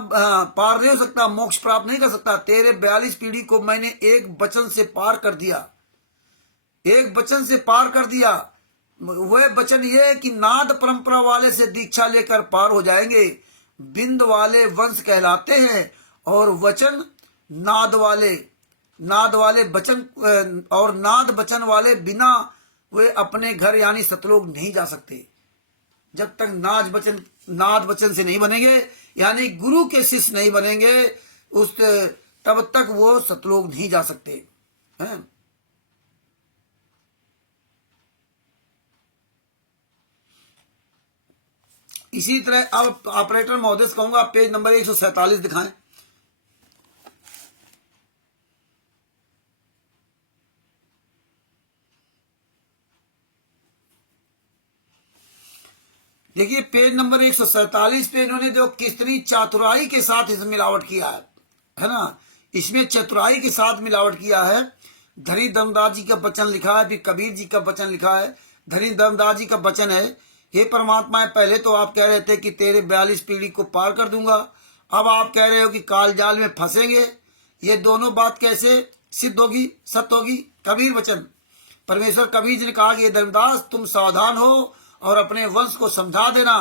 पार नहीं हो सकता, मोक्ष प्राप्त नहीं कर सकता। तेरे 42 पीढ़ी को मैंने एक वचन से पार कर दिया, एक वचन से पार कर दिया। वह वचन ये है कि नाद परंपरा वाले से दीक्षा लेकर पार हो जाएंगे। बिंद वाले वंश कहलाते हैं और वचन नाद वाले वचन और नाद वचन वाले बिना वे अपने घर यानी सतलोक नहीं जा सकते। जब तक नाद वचन से नहीं बनेंगे यानी गुरु के शिष्य नहीं बनेंगे उस तब तक वो सतलोक नहीं जा सकते हैं। इसी तरह अब ऑपरेटर महोदय से कहूंगा पेज नंबर 147 दिखाएं। देखिए पेज नंबर 147 पे इन्होंने जो कितनी चातुराई के साथ इस मिलावट किया है ना, इसमें चतुराई के साथ मिलावट किया है। धनी धर्मदास जी का वचन लिखा है, फिर कबीर जी का वचन लिखा है। धनी धर्मदास जी का वचन है, हे परमात्मा, पहले तो आप कह रहे थे कि तेरे 42 पीढ़ी को पार कर दूंगा, अब आप कह रहे हो कि काल जाल में फंसेंगे। ये दोनों बात कैसे सिद्ध होगी, सत्य होगी। कबीर वचन, परमेश्वर कबीर जी ने कहा कि धर्मदास तुम सावधान हो और अपने वंश को समझा देना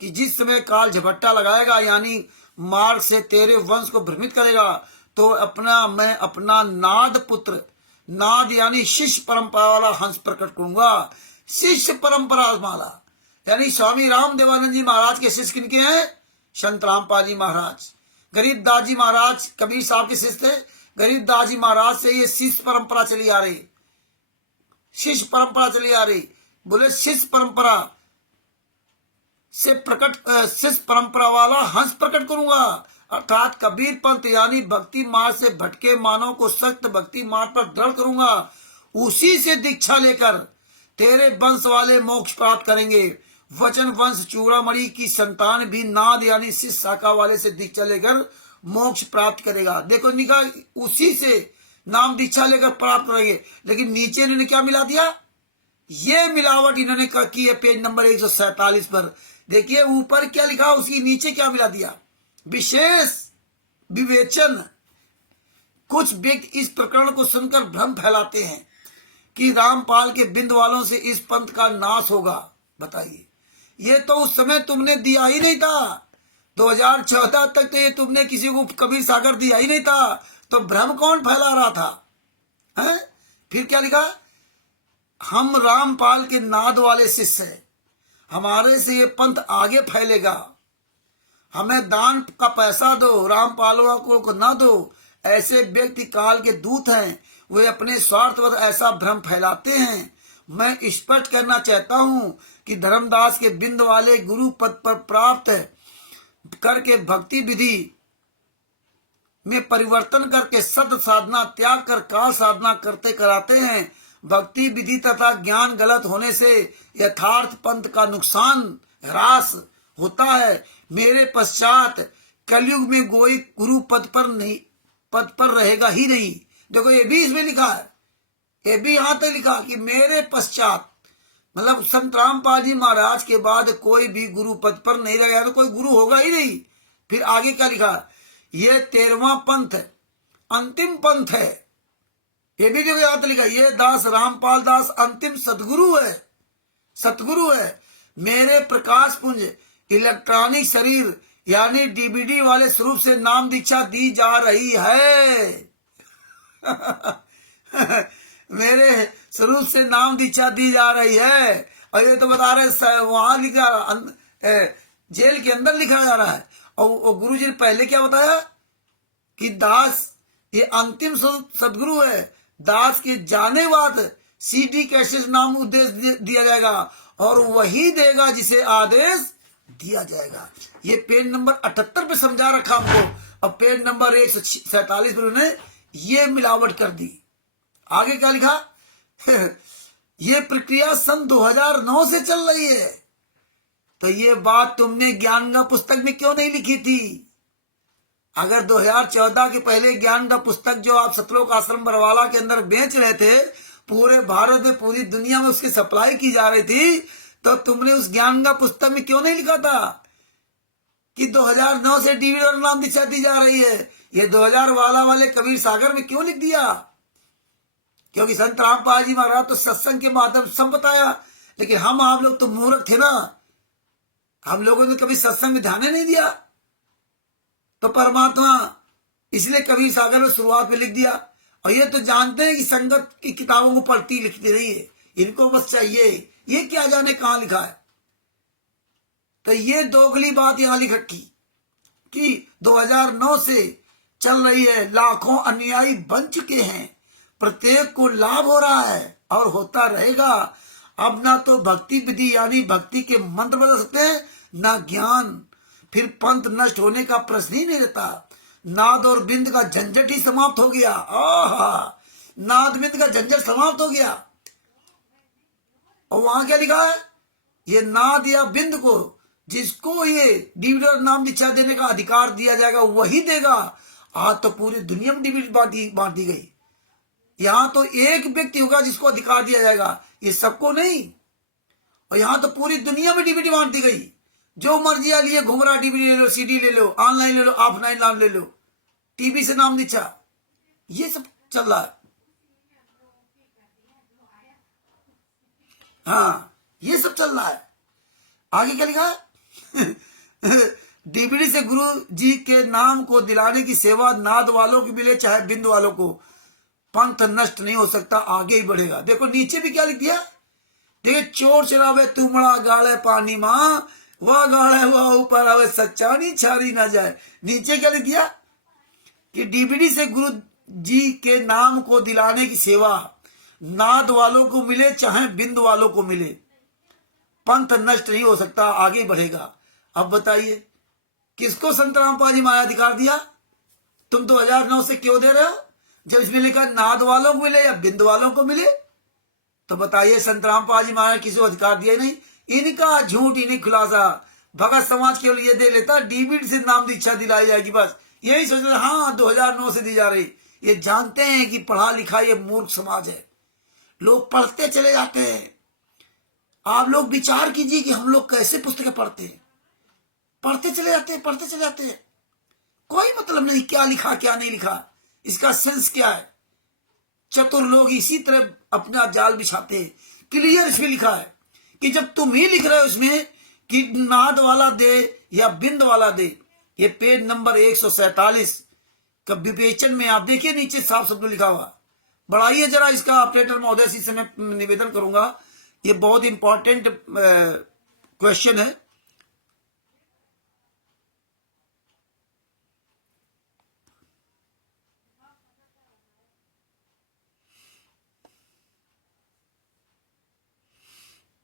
कि जिस समय काल झपट्टा लगाएगा यानी मार्ग से तेरे वंश को भ्रमित करेगा तो मैं अपना नाद पुत्र, नाद यानी शिष्य परंपरा वाला हंस प्रकट करूंगा। शिष्य परंपरा वाला यानी स्वामी राम देवानंद जी महाराज के शिष्य किनके हैं? संत रामपाल जी महाराज। गरीबदास जी महाराज कबीर साहब के शिष्य थे। गरीबदास जी महाराज से ये शिष्य परंपरा चली आ रही, शिष्य परंपरा चली आ रही। बोले शिष्य परंपरा से प्रकट, शिष्य परंपरा वाला हंस प्रकट करूंगा। अर्थात कबीर पंथ यानी भक्ति मार्ग से भटके मानव को सख्त भक्ति मार्ग पर दृढ़ करूंगा। उसी से दीक्षा लेकर तेरे वंश वाले मोक्ष प्राप्त करेंगे। वचन वंश चूड़ामणि की संतान भी नाद यानी शिष्य शाखा वाले से दीक्षा लेकर मोक्ष प्राप्त करेगा। देखो निका उसी से नाम दीक्षा लेकर प्राप्त करेंगे। लेकिन नीचे इन्होंने क्या मिला दिया? ये मिलावट इन्होंने की है पेज नंबर 147 पर। देखिए ऊपर क्या लिखा, उसकी नीचे क्या मिला दिया? विशेष विवेचन। कुछ व्यक्ति इस प्रकरण को सुनकर भ्रम फैलाते हैं कि रामपाल के बिंद वालों से इस पंथ का नाश होगा। बताइए, ये तो उस समय तुमने दिया ही नहीं था 2014 तक तो ये तुमने किसी को कबीर सागर दिया ही नहीं था, तो भ्रम कौन फैला रहा था? हैं? फिर क्या लिखा? हम रामपाल के नाद वाले शिष्य हैं, हमारे से ये पंथ आगे फैलेगा, हमें दान का पैसा दो, रामपालवा को ना दो। ऐसे व्यक्ति काल के दूत हैं, वे अपने स्वार्थवश ऐसा भ्रम फैलाते हैं। मैं स्पष्ट करना चाहता हूं कि धर्मदास के बिंद वाले गुरु पद पर प्राप्त करके भक्ति विधि में परिवर्तन करके सद साधना त्याग कर काल साधना करते कराते हैं। भक्ति विधि तथा ज्ञान गलत होने से यथार्थ पंथ का नुकसान ह्रास होता है। मेरे पश्चात कलयुग में कोई गुरु पद पर रहेगा ही नहीं। देखो ये भी इसमें लिखा है, ये भी यहां तक लिखा कि मेरे पश्चात, मतलब संत रामपाल जी महाराज के बाद कोई भी गुरु पद पर नहीं रहेगा, तो कोई गुरु होगा ही नहीं। फिर आगे क्या लिखा? ये 13वां पंथ है, अंतिम पंथ है। ये भी जो यहां तक लिखा, ये दास रामपाल दास अंतिम सतगुरु है, सतगुरु है। मेरे प्रकाश पुंज इलेक्ट्रॉनिक शरीर यानी डीवीडी वाले स्वरूप से नाम दीक्षा दी जा रही है। मेरे स्वरूप से नाम दीक्षा दी जा रही है। और ये तो बता रहे वहां लिखा, जेल के अंदर लिखा जा रहा है। और गुरु जी ने पहले क्या बताया कि दास ये अंतिम सदगुरु है, दास के जाने बाद CD कैसेट नाम उद्देश्य दिया जाएगा और वही देगा जिसे आदेश दिया जाएगा। ये पेज नंबर 78 पे समझा रखा हमको, और पेज नंबर 147 पर उन्होंने ये मिलावट कर दी। आगे क्या लिखा? ये प्रक्रिया सन 2009 से चल रही है। तो ये बात तुमने ज्ञान का पुस्तक में क्यों नहीं लिखी थी? अगर 2014 के पहले ज्ञान का पुस्तक जो आप सतलोक आश्रम बरवाला के अंदर बेच रहे थे, पूरे भारत में पूरी दुनिया में उसकी सप्लाई की जा रही थी, तो तुमने उस ज्ञान का पुस्तक में क्यों नहीं लिखा था कि 2009 से डीवीडी और नाम दीक्षा दी जा रही है? ये 2000 वाले कबीर सागर में क्यों लिख दिया? क्योंकि संत रामपाल जी महाराज तो सत्संग के माध्यम से सब बताया, लेकिन हम आप लोग तो मूर्ख थे ना, हम लोगों ने कभी सत्संग में ध्यान नहीं दिया। तो परमात्मा इसलिए कबीर सागर में शुरुआत में लिख दिया। और ये तो जानते हैं कि संगत की किताबों को पढ़ती लिखती नहीं है, इनको बस चाहिए ये क्या जाने कहां लिखा है। तो ये दोगली बात यहां लिख रखी कि 2009 से चल रही है, लाखों अनुयायी बन चुके हैं, प्रत्येक को लाभ हो रहा है और होता रहेगा। अब ना तो भक्ति विधि यानी भक्ति के मंत्र बदल सकते हैं, ना ज्ञान, फिर पंथ नष्ट होने का प्रश्न ही नहीं रहता। नाद और बिंद का झंझट ही समाप्त हो गया। नाद बिंद का झंझट समाप्त हो गया। और वहां क्या लिखा है? ये नाद या बिंद को जिसको ये डीवीडी और नाम दीक्षा देने का अधिकार दिया जाएगा वही देगा। आज तो पूरी दुनिया में डीवीडी बांट दी गई। यहां तो एक व्यक्ति होगा जिसको अधिकार दिया जाएगा, ये सबको नहीं। और यहां तो पूरी दुनिया में डीवीडी बांट दी गई। जो मर्जी आ लिए घूम रहा, डीवीडी ले लो, CD ले लो, ऑनलाइन ले लो, ऑफलाइन नाम ले लो, टीवी से नाम दीक्षा, ये सब चल रहा है। हाँ, ये सब चल रहा है। आगे क्या लिखा है? डीवीडी से गुरु जी के नाम को दिलाने की सेवा नाद वालों की मिले चाहे बिंद वालों को, पंथ नष्ट नहीं हो सकता, आगे ही बढ़ेगा। देखो नीचे भी क्या लिख दिया? देखिए, चोर चलावे तुमड़ा गाड़े पानी मां, वह गाड़ा वह ऊपर आवे, सच्चानी छारी ना जाए। नीचे क्या लिख दिया कि डीवीडी से गुरु जी के नाम को दिलाने की सेवा नाद वालों को मिले चाहे बिंद वालों को मिले, पंथ नष्ट नहीं हो सकता, आगे बढ़ेगा। अब बताइए किसको संत रामपाल जी महाराज अधिकार दिया? तुम 2009 से क्यों दे रहे हो? जब इसमें लिखा नाद वालों को मिले या बिंद वालों को मिले, तो बताइए संत रामपाल जी महाराज किसी को अधिकार दिया नहीं। इनका झूठ, इन्हीं खुलासा। भगत समाज केवल ये दे लेता डीवीडी से नाम दीक्षा दिलाई जाएगी, बस यही सोच रहे। हाँ, 2009 से दी जा रही। ये जानते हैं कि पढ़ा लिखा ये मूर्ख समाज है, लोग पढ़ते चले जाते हैं। आप लोग विचार कीजिए कि हम लोग कैसे पुस्तकें पढ़ते हैं, पढ़ते चले जाते हैं, पढ़ते चले जाते हैं, कोई मतलब नहीं क्या लिखा क्या नहीं लिखा, इसका सेंस क्या है। चतुर लोग इसी तरह अपना जाल बिछाते हैं। क्लियर इसमें लिखा है कि जब तुम ही लिख रहे हो इसमें कि नाद वाला दे या बिंद वाला दे, ये पेज नंबर 147 का विवेचन में आप देखिए नीचे साफ शब्द लिखा हुआ। बढ़ाइए जरा इसका ऑपरेटर महोदय से मैं निवेदन करूंगा, ये बहुत इंपॉर्टेंट क्वेश्चन है।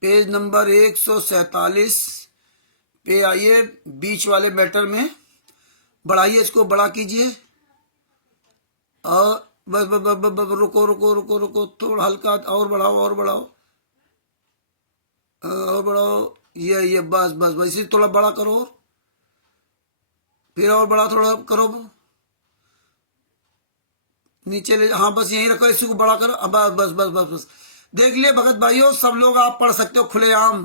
पेज नंबर 147 पे आइए, बीच वाले मैटर में बढ़ाइए, इसको बड़ा कीजिए और बस बस बस बस रुको रुको रुको रुको, थोड़ा हल्का और बढ़ाओ और बढ़ाओ और बढ़ाओ, ये बस बस बस इसे थोड़ा बड़ा करो, फिर और बड़ा थोड़ा करो, नीचे ले, हाँ बस यहीं रखो, इसी को बड़ा करो, अब बस बस बस बस बस। देख लिए भगत भाइयों, सब लोग आप पढ़ सकते हो खुलेआम।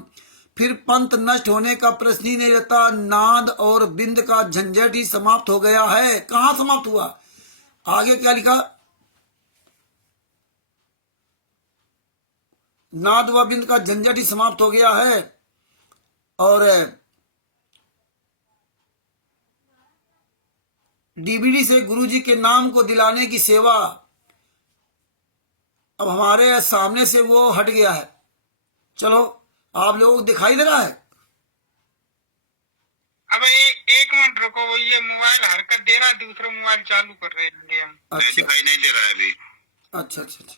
फिर पंथ नष्ट होने का प्रश्न ही नहीं रहता, नाद और बिंद का झंझट ही समाप्त हो गया है। कहां समाप्त हुआ? आगे क्या लिखा? नाद व बिंद का झंझट ही समाप्त हो गया है। और डीवीडी से गुरुजी के नाम को दिलाने की सेवा अब हमारे सामने से वो हट गया है। चलो आप लोगों को दिखाई दे रहा है? अब एक मिनट रुको, वो ये मोबाइल हरकत दे रहा है, दूसरे मोबाइल चालू कर रहे हैं हम। अच्छा, दिखाई नहीं दे रहा है अभी। अच्छा अच्छा अच्छा,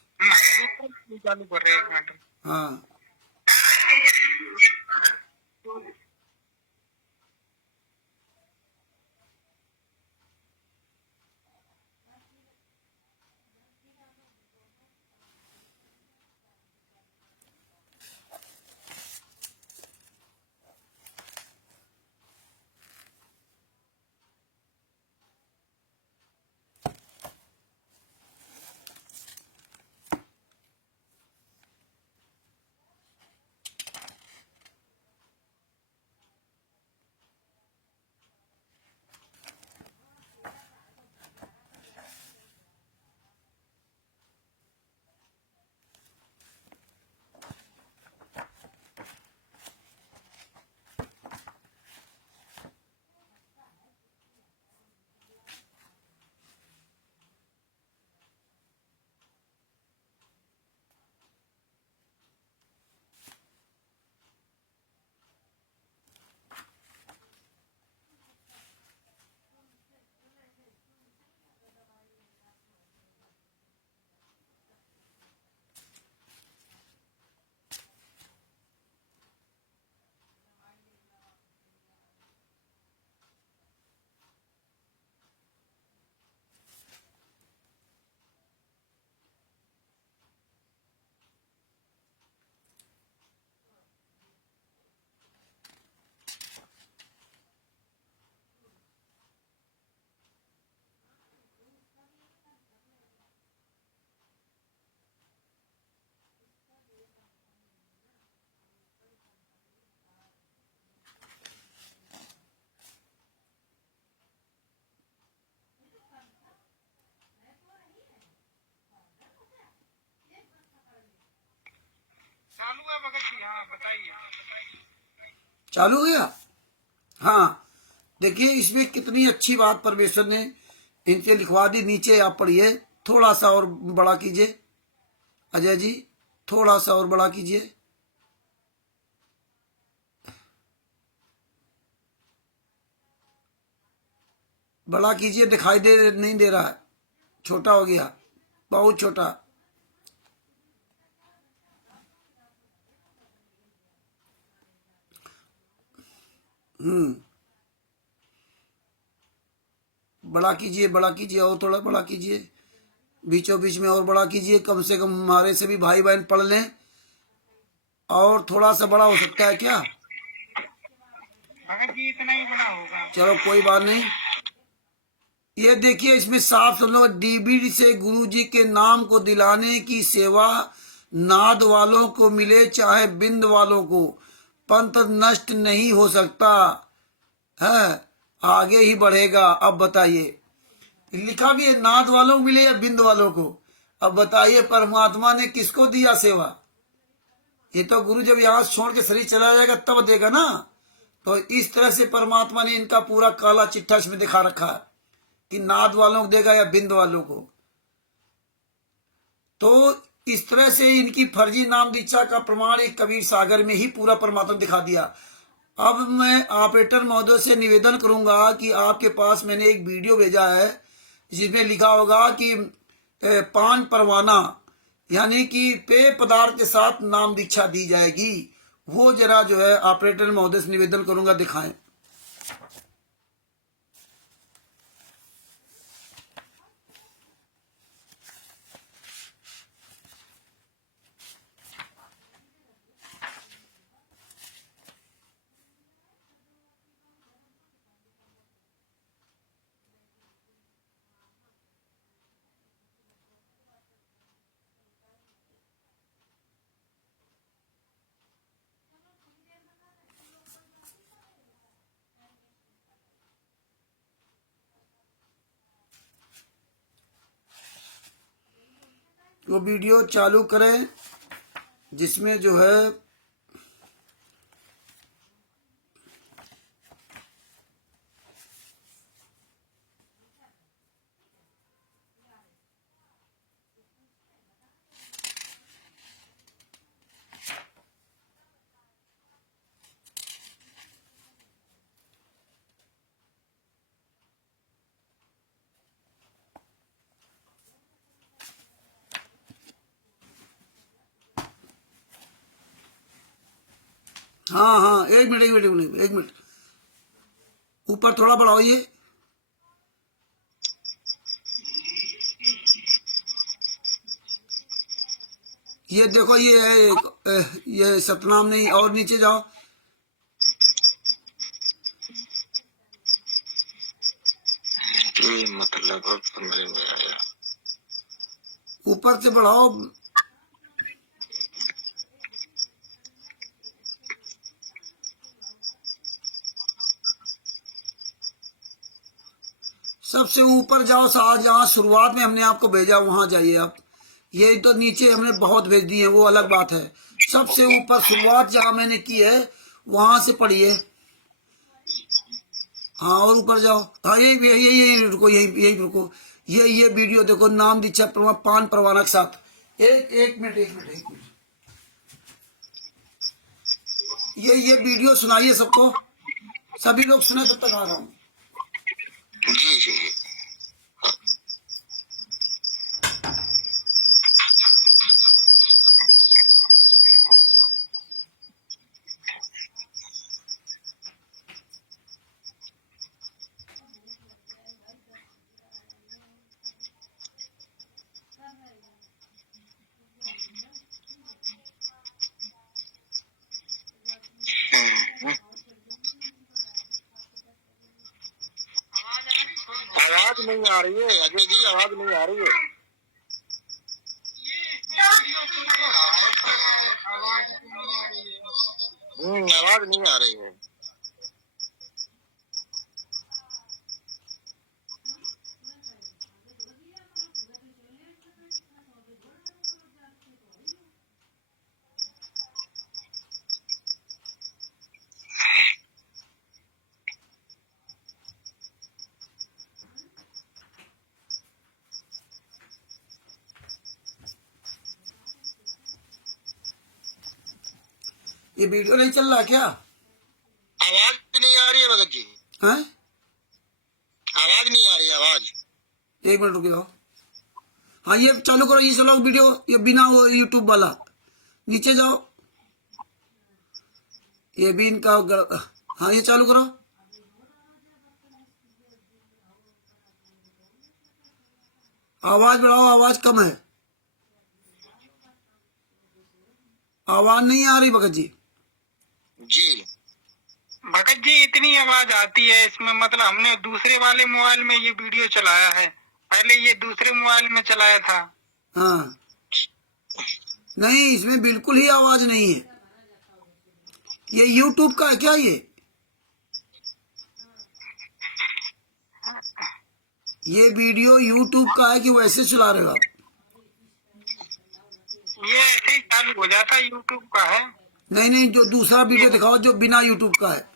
दूसरा चालू कर रहे हैं, एक मिनट। हाँ चालू है भगत जी, हाँ बताइए। चालू हो गया। हाँ देखिए इसमें कितनी अच्छी बात परमेश्वर ने इनसे लिखवा दी। नीचे आप पढ़िए, थोड़ा सा और बड़ा कीजिए अजय जी, थोड़ा सा और बड़ा कीजिए। बड़ा कीजिए, दिखाई दे नहीं दे रहा है, छोटा हो गया, बहुत छोटा। बड़ा कीजिए, बड़ा कीजिए और थोड़ा बड़ा कीजिए, बीचों बीच में और बड़ा कीजिए, कम से कम हमारे से भी भाई बहन पढ़ लें। और थोड़ा सा बड़ा हो सकता है क्या? भगत जी इतना ही बड़ा होगा। चलो कोई बात नहीं। ये देखिए इसमें साफ सुनो, डीबीडी से गुरुजी के नाम को दिलाने की सेवा नाद वालों को मिले चाहे बिंद वालों को, पंथ नष्ट नहीं हो सकता है, आगे ही बढ़ेगा। अब बताइए, लिखा भी है नाद वालों को मिले या बिंद वालों को। अब बताइए परमात्मा ने किसको दिया सेवा? ये तो गुरु जब यहाँ छोड़ के शरीर चला जाएगा तब देगा ना। तो इस तरह से परमात्मा ने इनका पूरा काला चिट्ठा इसमें दिखा रखा है कि नाद वालों को देगा या बिंद वालों को। तो इस तरह से इनकी फर्जी नाम दीक्षा का प्रमाण एक कबीर सागर में ही पूरा परमात्मा दिखा दिया। अब मैं ऑपरेटर महोदय से निवेदन करूंगा कि आपके पास मैंने एक वीडियो भेजा है जिसमें लिखा होगा कि पान परवाना यानी कि पेय पदार्थ के साथ नाम दीक्षा दी जाएगी, वो जरा जो है ऑपरेटर महोदय से निवेदन करूंगा दिखाएं। वो वीडियो चालू करें जिसमें जो है हाँ हाँ एक मिनट ऊपर थोड़ा बढ़ाओ ये देखो ये सतनाम नहीं, और नीचे जाओ। ये मतलब अब समझ में आया। ऊपर से बढ़ाओ। सबसे ऊपर जाओ, जहाँ शुरुआत में हमने आपको भेजा वहां जाइए आप। ये तो नीचे हमने बहुत भेज दिए, वो अलग बात है। सबसे ऊपर शुरुआत जहाँ मैंने की है वहां से पढ़िए। हाँ और ऊपर जाओ। हाँ यही रुको, यही रुको। ये वीडियो देखो, नाम दीक्षा पान परवाना के साथ। एक मिनट ये वीडियो सुनाइए सबको, सभी लोग सुने तब तक आ रहा हूँ। जी जी आवाज नहीं आ रही है अजय जी, आवाज नहीं आ रही है। आवाज नहीं आ रही है। ये वीडियो नहीं चल रहा क्या? आवाज नहीं आ रही है भगत जी। हैं? आवाज नहीं आ रही है, आवाज। एक मिनट रुक जाओ। हाँ ये चालू करो, ये चलो वीडियो, ये बिना वो यूट्यूब वाला। नीचे जाओ, ये भी इनका हाँ ये चालू करो। आवाज बढ़ाओ, आवाज कम है, आवाज नहीं आ रही भगत जी। जी भगत जी इतनी आवाज आती है इसमें, मतलब हमने दूसरे वाले मोबाइल में ये वीडियो चलाया है, पहले ये दूसरे मोबाइल में चलाया था। हाँ नहीं, इसमें बिल्कुल ही आवाज नहीं है। ये यूट्यूब का है क्या? ये वीडियो यूट्यूब का है कि वैसे चला रहे हो आप? ये ऐसे ही चालू हो जाता, यूट्यूब का है। नहीं, जो दूसरा वीडियो दिखाओ जो बिना यूट्यूब का है।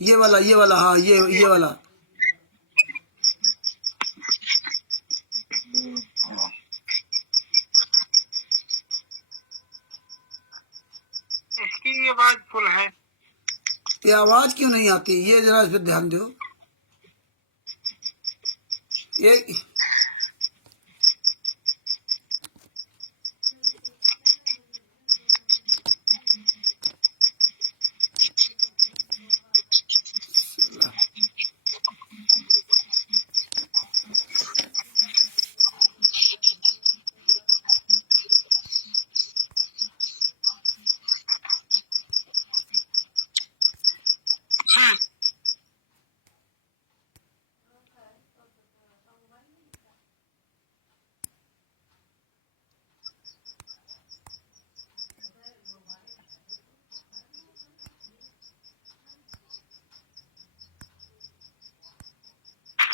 ये वाला, हाँ ये वाला। इसकी आवाज फुल है। ये आवाज क्यों नहीं आती, ये जरा इस पर ध्यान दो। ये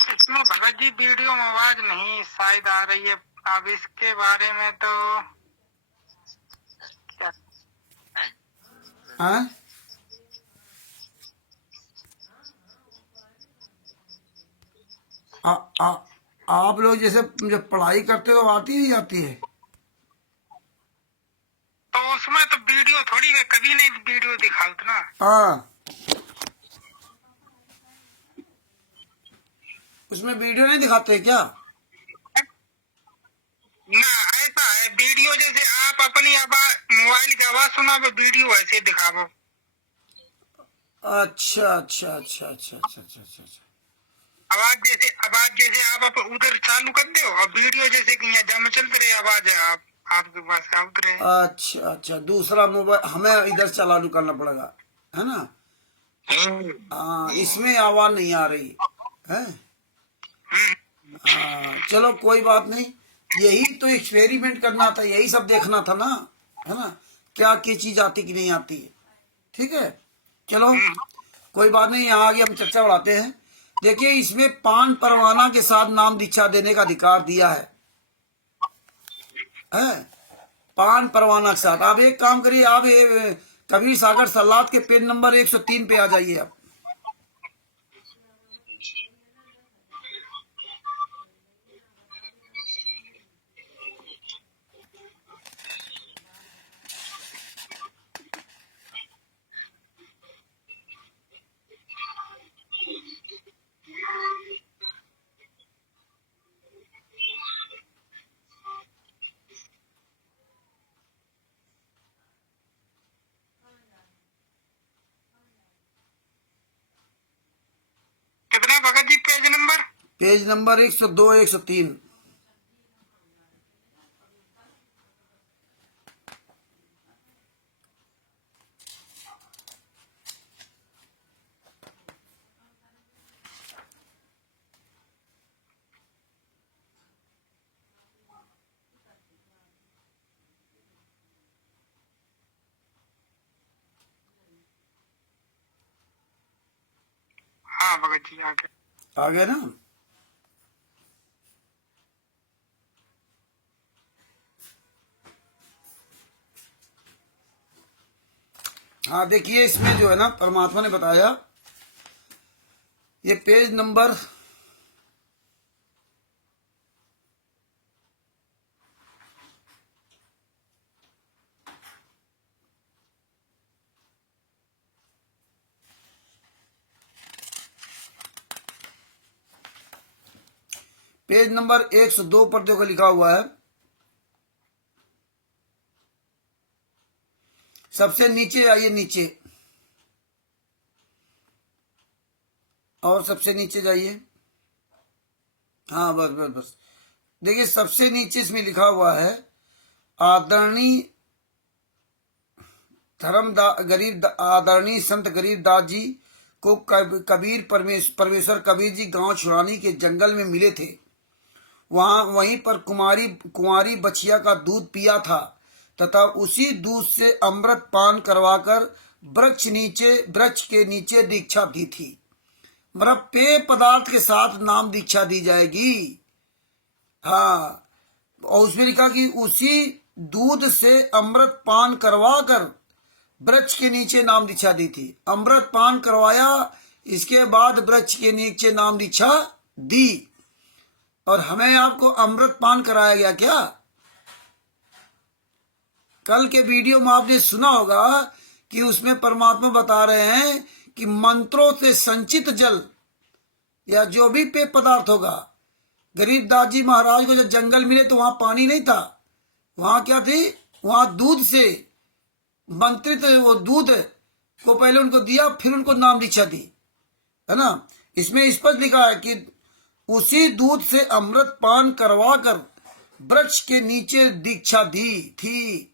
इसमें भगत जी वीडियो में आवाज नहीं शायद आ रही है। अब इसके बारे में तो हाँ? आप लोग जैसे जब पढ़ाई करते हो आती ही आती है। तो उसमें तो वीडियो थोड़ी है, कभी नहीं वीडियो दिखाते ना। हाँ, उसमें वीडियो नहीं दिखाते क्या? ना ऐसा है, वीडियो जैसे आप अपनी आवाज मोबाइल की आवाज सुना, वीडियो ऐसे दिखाओ। अच्छा अच्छा अच्छा अच्छा अच्छा अच्छा अच्छा। आवाज जैसे आप उधर चालू कर दो और वीडियो जैसे कि यहाँ जब चलते रहे आवाज आपके पास आते रहे। अच्छा अच्छा, दूसरा मोबाइल हमें इधर चालू करना पड़ेगा, है ना? हाँ, इसमें आवाज नहीं आ रही है। हाँ, चलो कोई बात नहीं, यही तो एक्सपेरिमेंट करना था, यही सब देखना था ना, है ना? क्या चीज आती कि नहीं आती है। ठीक है, चलो कोई बात नहीं, यहाँ आगे हम चर्चा बढ़ाते हैं। देखिए, इसमें पान परवाना के साथ नाम दीक्षा देने का अधिकार दिया है। पान परवाना के साथ। आप एक काम करिए, आप कबीर सागर सलात के पेज नंबर 103 पे आ जाइए आप। कितना Bhagat ji page number? Page number 102 103। हाँ भगत जी आगे। आ गए ना? हाँ, देखिए, इसमें जो है ना, परमात्मा ने बताया, ये पेज नंबर पेज नंबर 102 पर देखो लिखा हुआ है, सबसे नीचे जाइए, नीचे, और सबसे नीचे जाइए। हाँ, बस बस बस। देखिए, सबसे नीचे इसमें लिखा हुआ है, आदरणीय आदरणीय संत गरीबदास जी को कबीर परमेश्वर कबीर जी गांव छुड़ानी के जंगल में मिले थे। वहीं पर कुंवारी बछिया का दूध पिया था तथा उसी दूध से अमृत पान करवाकर वृक्ष के नीचे दीक्षा दी थी। मतलब पेय पदार्थ के साथ नाम दीक्षा दी जाएगी। हाँ, और उसमें लिखा कि उसी दूध से अमृत पान करवाकर वृक्ष के नीचे नाम दीक्षा दी थी। अमृत पान करवाया इसके बाद वृक्ष के नीचे नाम दीक्षा दी। और हमें आपको अमृत पान कराया गया क्या? कल के वीडियो में आपने सुना होगा कि उसमें परमात्मा बता रहे हैं कि मंत्रों से संचित जल या जो भी पेय पदार्थ होगा, गरीबदास जी महाराज को जब जंगल मिले तो वहां पानी नहीं था, वहां क्या थी, वहां दूध से मंत्रित वो दूध को पहले उनको दिया, फिर उनको नाम दीक्षा दी, है ना। इसमें स्पष्ट लिखा है कि उसी दूध से अमृत पान करवा कर वृक्ष के नीचे दीक्षा दी थी।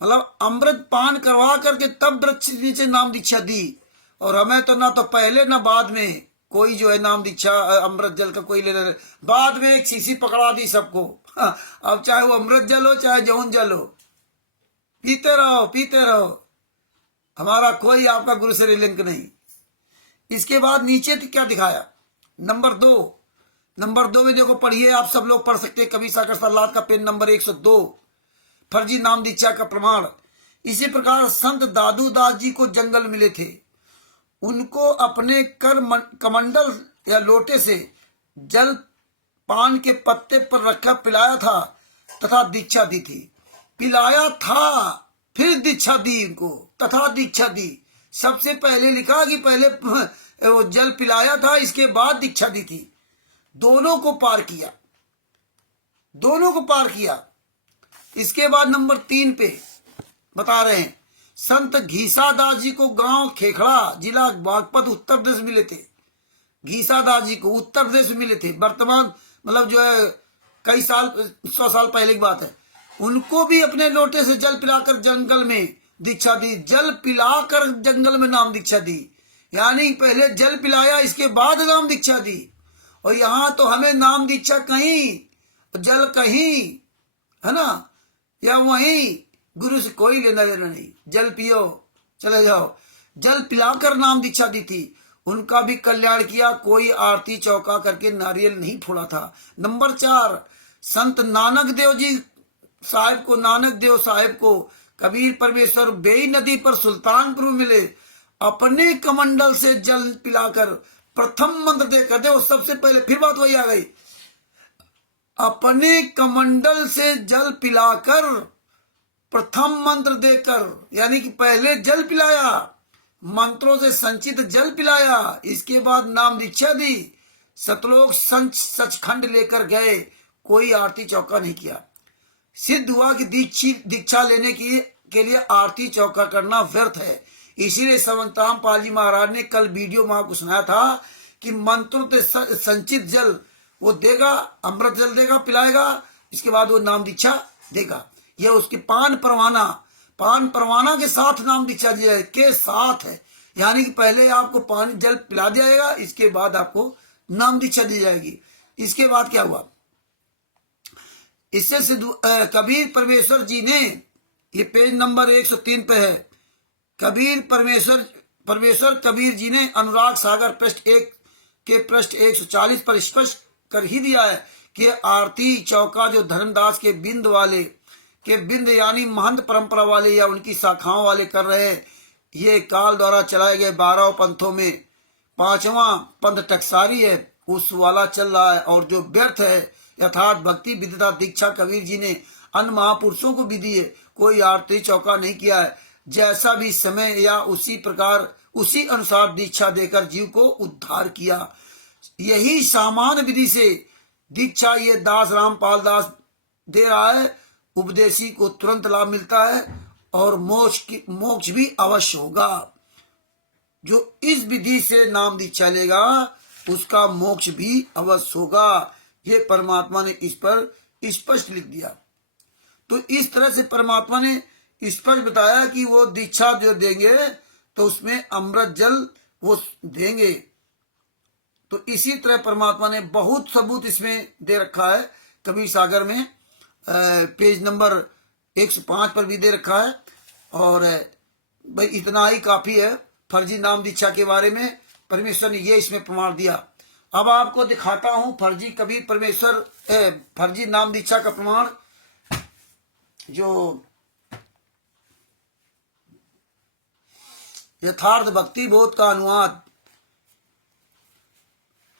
मतलब अमृत पान करवा करके तब वृक्ष के नीचे नाम दीक्षा दी। और हमें तो ना तो पहले ना बाद में कोई जो है नाम दीक्षा अमृत जल का कोई लेना नहीं। बाद में एक शीशी पकड़ा दी सबको। अब चाहे वो अमृत जल हो चाहे जौन जल हो, पीते रहो पीते रहो, हमारा कोई आपका गुरु से लिंक नहीं। इसके बाद नीचे क्या दिखाया, नंबर 2 में देखो, पढ़िए, आप सब लोग पढ़ सकते हैं, कवि सागर सलाद का पेन नंबर 102, फर्जी नाम दीक्षा का प्रमाण। इसी प्रकार संत दादू दास जी को जंगल मिले थे, उनको अपने कमंडल या लोटे से जल पान के पत्ते पर रखकर पिलाया था तथा दीक्षा दी थी। पिलाया था फिर दीक्षा दी उनको, तथा दीक्षा दी। सबसे पहले लिखा कि पहले वो जल पिलाया था, इसके बाद दीक्षा दी थी। दोनों को पार किया। इसके बाद नंबर 3 पे बता रहे हैं, संत घीसादास जी को गांव खेखड़ा, जिला बागपत, उत्तर प्रदेश मिले थे। घीसादास जी को उत्तर प्रदेश में मिले थे, वर्तमान मतलब जो है कई साल 100 साल पहले की बात है। उनको भी अपने लोटे से जल पिलाकर जंगल में दीक्षा दी। जल पिलाकर जंगल में नाम दीक्षा दी, यानी पहले जल पिलाया, इसके बाद नाम दीक्षा दी। और यहाँ तो हमें नाम दीक्षा कहीं, जल कहीं, है ना, या वहीं, गुरु से कोई लेना देना नहीं। जल पियो चले जाओ। जल पिलाकर नाम दीक्षा दी थी। उनका भी कल्याण किया, कोई आरती चौका करके नारियल नहीं फोड़ा था। नंबर 4, संत नानक देव जी साहिब को, नानक देव साहिब को कबीर परमेश्वर बेई नदी पर सुल्तानपुर मिले, अपने कमंडल से जल पिलाकर प्रथम मंत्र देकर, देखो सबसे पहले फिर बात वही आ गई, अपने कमंडल से जल पिलाकर प्रथम मंत्र देकर, यानी कि पहले जल पिलाया, मंत्रों से संचित जल पिलाया, इसके बाद नाम दीक्षा दी, सतलोक सचखंड लेकर गए, कोई आरती चौका नहीं किया। सिद्ध हुआ कि दीक्षा लेने के लिए आरती चौका करना व्यर्थ है। इसीलिए संवताम पाल जी महाराज ने कल वीडियो में आपको सुनाया था कि मंत्रों से संचित जल वो देगा, अमृत जल देगा, पिलाएगा, इसके बाद वो नाम दीक्षा देगा। यह उसकी पान परवाना के साथ नाम दीक्षा दी जाए, के साथ है, यानी कि पहले आपको पानी जल पिला दिया जाएगा, इसके बाद आपको नाम दीक्षा दी जाएगी। इसके बाद क्या हुआ, इससे कबीर परमेश्वर जी ने, ये पेज नंबर 103 पे है, कबीर परमेश्वर कबीर जी ने अनुराग सागर पृष्ठ 1 के पृष्ठ 140 पर स्पष्ट कर ही दिया है कि आरती चौका जो धर्मदास के बिंद यानी महंत परंपरा वाले या उनकी शाखाओं वाले कर रहे हैं, ये काल द्वारा चलाए गए 12 पंथों में 5वां पंथ टकसारी है, उस वाला चल रहा है। और जो व्यर्थ है यथार्थ भक्ति विद्या दीक्षा कबीर जी ने अन्य महापुरुषों को भी दी है, कोई आरती चौका नहीं किया है। जैसा भी समय या उसी प्रकार उसी अनुसार दीक्षा देकर जीव को उद्धार किया। यही सामान्य विधि से दीक्षा ये दास रामपाल दास दे रहा है, उपदेशी को तुरंत लाभ मिलता है और मोक्ष भी अवश्य होगा। जो इस विधि से नाम दीक्षा लेगा उसका मोक्ष भी अवश्य होगा। ये परमात्मा ने इस पर स्पष्ट लिख दिया। तो इस तरह से परमात्मा ने स्पष्ट बताया कि वो दीक्षा जो देंगे तो उसमें अमृत जल वो देंगे। तो इसी तरह परमात्मा ने बहुत सबूत इसमें दे रखा है, कबीर सागर में पेज नंबर 105 पर भी दे रखा है। और भाई इतना ही काफी है फर्जी नाम दीक्षा के बारे में, परमेश्वर ने ये इसमें प्रमाण दिया। अब आपको दिखाता हूं फर्जी कबीर परमेश्वर फर्जी नाम दीक्षा का प्रमाण, जो यथार्थ भक्ति बोध का अनुवाद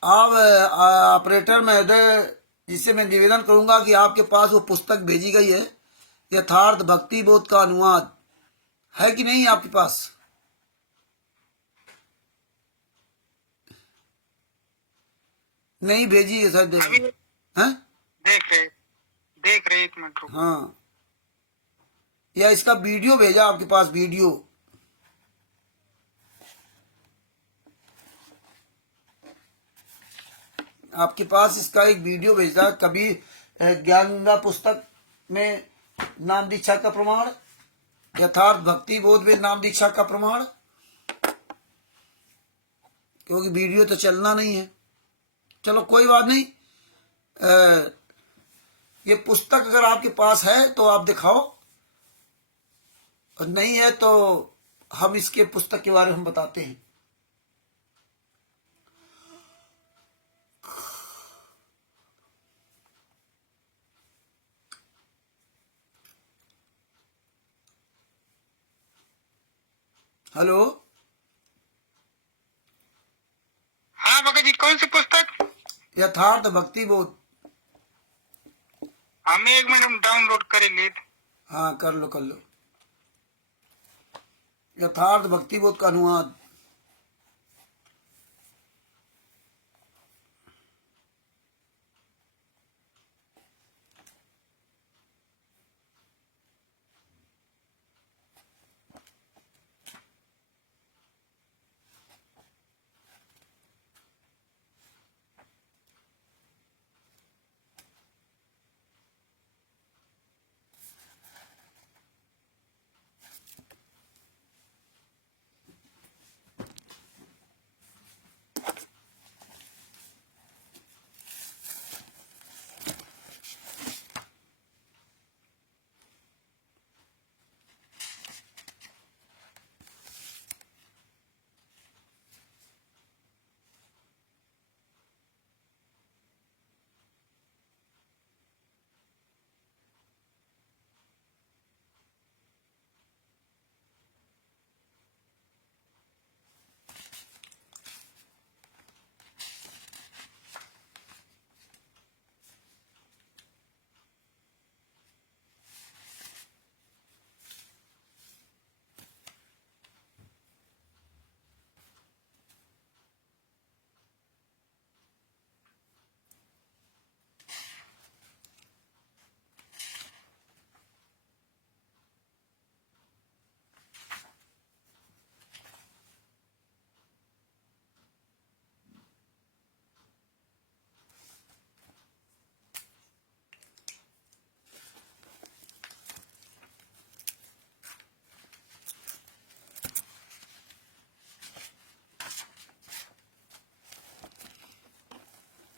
आप ऑपरेटर महोदय, जिससे मैं निवेदन करूंगा कि आपके पास वो पुस्तक भेजी गई है, यथार्थ भक्ति बोध का अनुवाद, है कि नहीं आपके पास? नहीं भेजी है सर, अभी हैं? देख रहे 1 मिनट रुको। हाँ, या इसका वीडियो भेजा आपके पास? वीडियो आपके पास इसका एक वीडियो भेजा, कभी ज्ञान गंगा पुस्तक में नाम दीक्षा का प्रमाण, यथार्थ भक्ति बोध में नाम दीक्षा का प्रमाण, क्योंकि वीडियो तो चलना नहीं है। चलो कोई बात नहीं, ये पुस्तक अगर आपके पास है तो आप दिखाओ, और नहीं है तो हम इसके पुस्तक के बारे में हम बताते हैं। हेलो, हाँ भगत जी, कौन सी पुस्तक? यथार्थ भक्ति बोध। हम 1 मिनट डाउनलोड करेंगे। हाँ, कर लो कर लो, यथार्थ भक्ति बोध का अनुवाद।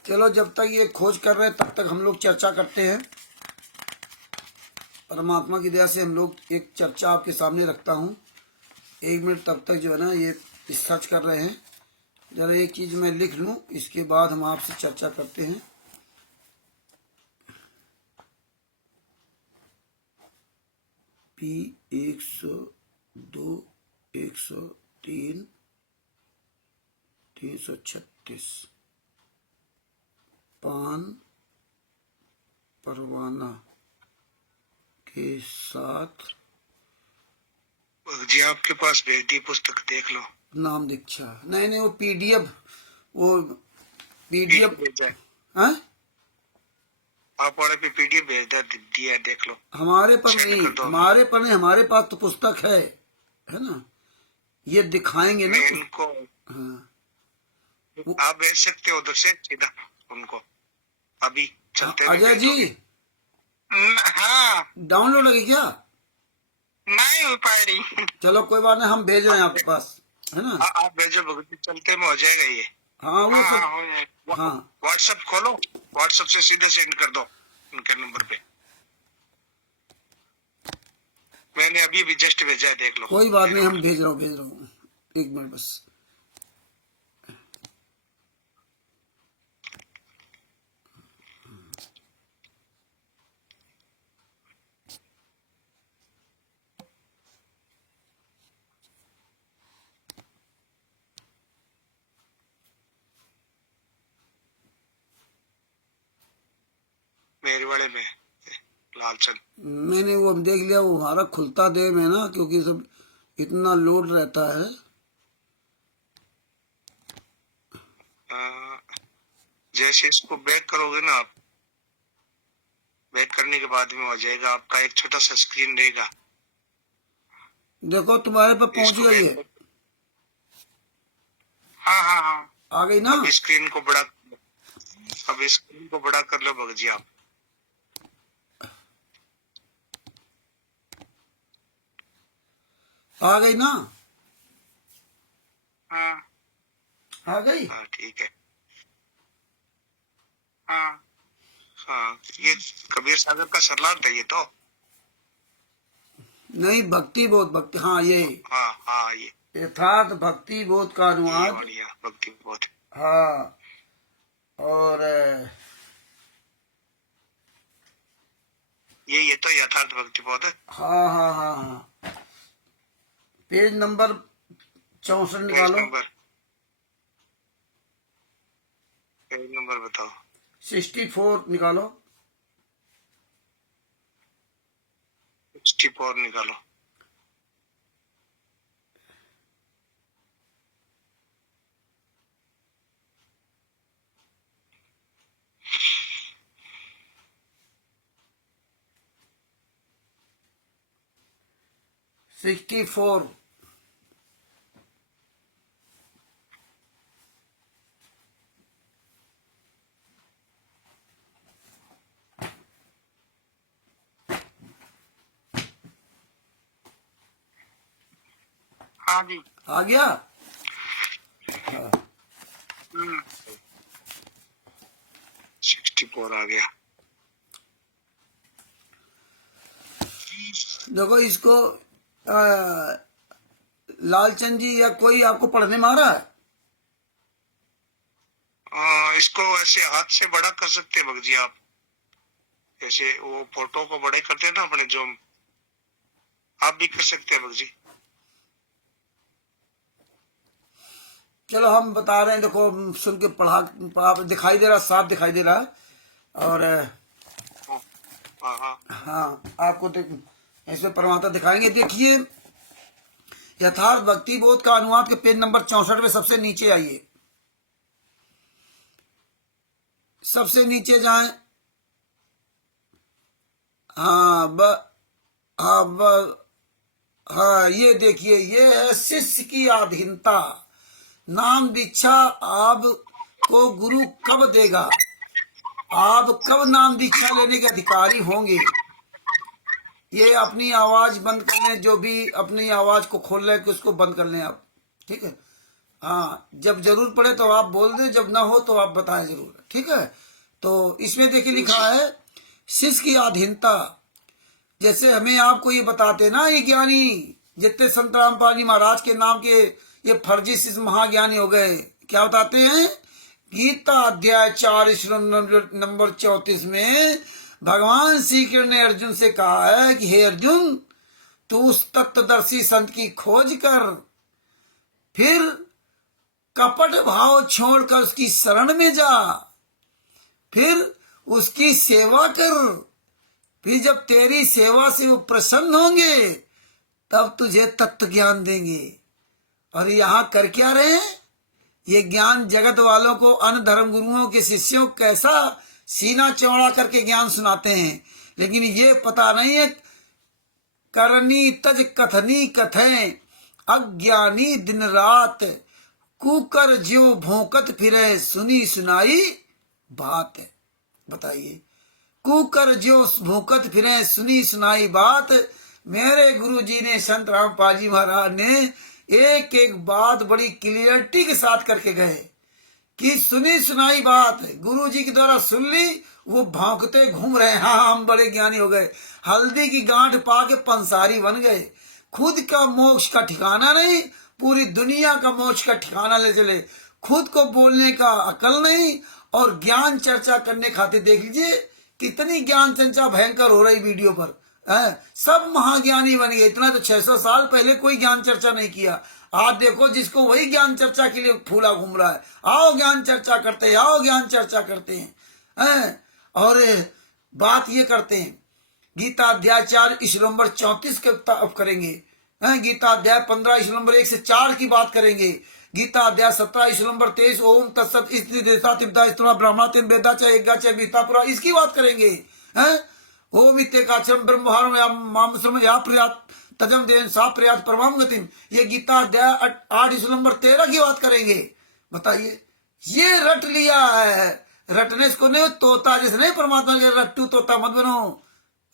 चलो, जब तक ये खोज कर रहे हैं तब तक हम लोग चर्चा करते हैं। परमात्मा की दया से हम लोग एक चर्चा आपके सामने रखता हूँ। 1 मिनट तब तक जो है ना ये सर्च कर रहे हैं। जरा एक चीज मैं लिख लूँ, इसके बाद हम आपसे चर्चा करते हैं। P 102 103 336 पान परवाना के साथ जी आपके पास भेज दी पुस्तक, देख लो। नाम दीक्षा। नहीं नहीं, वो पीडीएफ, वो पीडीएफ भेजा है, हाँ, आप वाले पे पीडीएफ भेज दिया है, देख लो। हमारे पर Send नहीं, कर दो। हमारे पर नहीं, हमारे पास तो पुस्तक है ना, ये दिखाएंगे ना। मैं इनको, हाँ, आप भेज सकते हो उधर से सीधा उनको, अभी चलते हुए अजय जी भेजोगे। हाँ, डाउनलोड है क्या? नहीं हो पा रही। चलो कोई बात नहीं, हम भेज रहे हैं आपके पास, है ना। आप भेजो भगत जी, चलते में हो जाएगा ये। हाँ वो हाँ, सब, हो जाएगा। हाँ व्हाट्सएप खोलो, व्हाट्सएप से सीधा सेंड कर दो उनके नंबर पे। मैंने अभी भी जस्ट भेजा है, देख लो। कोई बात नहीं, हम भेज रहा हूँ 1 मिनट बस। मेरे वाले में लालचंद। मैंने वो देख लिया, वो हमारा खुलता देव में ना, क्योंकि सब इतना लोड रहता है। जैसे इसको बैक करोगे ना आप, बैक करने के बाद में हो जाएगा आपका एक छोटा सा स्क्रीन रहेगा। देखो तुम्हारे पर पहुंच इसको गई बैक है, कर- हाँ हाँ हाँ। आ गई ना। अब स्क्रीन को बड़ा, अब स्क्रीन को बड़ा कर लो भगत जी आप। आ गई ना, हाँ आ गई। हाँ ठीक है। हाँ हाँ ये कबीर सागर का सरलार था ये तो। नहीं, भक्ति बोध, भक्ति, हाँ ये हाँ हाँ ये यथार्थ भक्ति बोध का ये अनुवाद। बढ़िया भक्ति बहुत। हाँ, और ये तो यथार्थ भक्ति बहुत है। हाँ हाँ हाँ हाँ, पेज नंबर 64 निकालो। पेज नंबर बताओ। 64 निकालो। 64 निकालो। Sixty four. हाँ जी। आ गया। 64 आ गया। देखो इसको लालचंद जी या कोई आपको पढ़ने में आ रहा है? इसको ऐसे हाथ से बड़ा कर सकते हैं भगत जी आप, जैसे वो फोटो को बड़े करते हैं ना अपने जो, आप भी कर सकते हैं भगत जी। चलो हम बता रहे हैं, देखो सुन के पढ़ा दिखाई दे रहा, साफ दिखाई दे रहा है। और हाँ हाँ हाँ, आपको इसमें परमात्मा दिखाएंगे। देखिए, यथार्थ भक्ति बोध का अनुवाद के पेज नंबर 64 में सबसे नीचे आइए, सबसे नीचे जाएं। हाँ, ये देखिए, ये है शिष्य की अधीनता। नाम दीक्षा आपको गुरु कब देगा, आप कब नाम दीक्षा लेने के अधिकारी होंगे। ये अपनी आवाज बंद कर लें, जो भी अपनी आवाज को खोल लें, उसको बंद कर लें आप, ठीक है। हाँ, जब जरूर पड़े तो आप बोल दें, जब ना हो तो आप बताएं जरूर, ठीक है। तो इसमें देखिए लिखा है शिष्य की अधीनता। जैसे हमें आपको ये बताते ना, ये ज्ञानी जितने संत रामपाल जी महाराज के नाम के ये फर्जी शिष्य महाज्ञानी हो गए, क्या बताते हैं? गीता अध्याय 4 नंबर 34 में भगवान श्री कृष्ण ने अर्जुन से कहा है कि हे अर्जुन, तू उस तत्वदर्शी संत की खोज कर, फिर कपट भाव छोड़कर उसकी शरण में जा, फिर उसकी सेवा कर, फिर जब तेरी सेवा से वो प्रसन्न होंगे तब तुझे तत्व ज्ञान देंगे। और यहाँ कर क्या रहे हैं? ये ज्ञान जगत वालों को अन्य धर्म गुरुओं के शिष्यों कैसा सीना चौड़ा करके ज्ञान सुनाते हैं, लेकिन ये पता नहीं है करनी तज कथनी कथें, अज्ञानी दिन रात कुकर ज्यो भोंकत फिरे, सुनी सुनाई बात। बताइए, कुकर ज्यो भोंकत फिरे, सुनी सुनाई बात। मेरे गुरुजी ने, संत रामपाल जी महाराज ने एक एक बात बड़ी क्लियरिटी के साथ करके गए कि सुनी सुनाई बात गुरु जी के द्वारा सुन ली, वो भौंकते घूम रहे हैं। हाँ, हम बड़े ज्ञानी हो गए, हल्दी की गांठ पा के पंसारी बन गए। खुद का मोक्ष का ठिकाना नहीं, पूरी दुनिया का मोक्ष का ठिकाना ले चले। खुद को बोलने का अकल नहीं, और ज्ञान चर्चा करने खातिर देख लीजिए कितनी ज्ञान चर्चा भयंकर हो रही वीडियो पर है। सब महाज्ञानी बन गए। इतना तो 600 साल पहले कोई ज्ञान चर्चा नहीं किया। आज देखो जिसको वही ज्ञान चर्चा के लिए फूला घूम रहा है, आओ ज्ञान चर्चा करते हैं, आओ ज्ञान चर्चा करते हैं। और बात ये करते हैं। गीता अध्याय 4 श्लोक नंबर 34 के अब करेंगे। गीता अध्याय 15 श्लोक नंबर 1 से 4 की बात करेंगे। गीता अध्याय 17 श्लोक नंबर 23 ओम तत्सत इति देशा तिब्दा स्तुना ब्राह्मण तीन वेदा च यज्ञा च गीता पुरा, इसकी बात करेंगे। ओम इत्येकाक्षरम ब्रह्महारम या मामसम या प्रयात तजम देन सा प्रयात परमाम गतिम, ये गीता अध्याय 8 श्लोक नंबर 13 की बात करेंगे। बताइए, ये रट लिया है। रटने को नहीं, तोता जैसे नहीं, परमात्मा के रट्टू तोता मत बनो,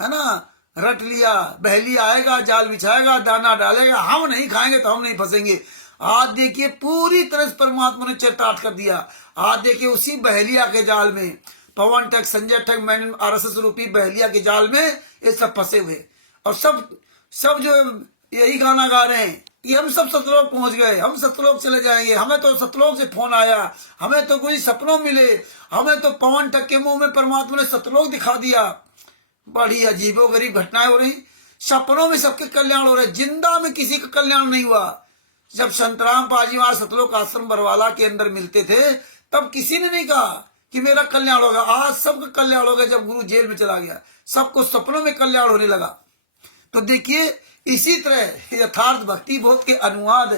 है ना। रट लिया, बहली आएगा, जाल बिछाएगा, दाना डालेगा, हम नहीं खाएंगे तो हम नहीं फंसेंगे। आज देखिए पूरी तरह से परमात्मा ने चरितार्थ कर दिया। आज देखिए उसी बहलिया के जाल में पवन टक, संजय टक, मैन आरएसएस रूपी बहलिया के जाल में ये सब फंसे हुए, और सब जो यही गाना गा रहे हैं कि हम सब सतलोक पहुंच गए, हम सतलोक चले जाएंगे, हमें तो सतलोक से फोन आया, हमें तो कोई सपनों मिले, हमें तो पवन टक के मुंह में परमात्मा ने सतलोक दिखा दिया। बड़ी अजीबो गरीब घटनाएं हो रही। सपनों में सबके कल्याण हो रहे, जिंदा में किसी का कल्याण नहीं हुआ। जब संतराम पाजी वहां सतलोक आश्रम बरवाला के अंदर मिलते थे, तब किसी ने नहीं कहा कि मेरा कल्याण होगा। आज सबका कल्याण होगा। जब गुरु जेल में चला गया, सबको सपनों में कल्याण होने लगा। तो देखिए, इसी तरह यथार्थ भक्ति बोध के अनुवाद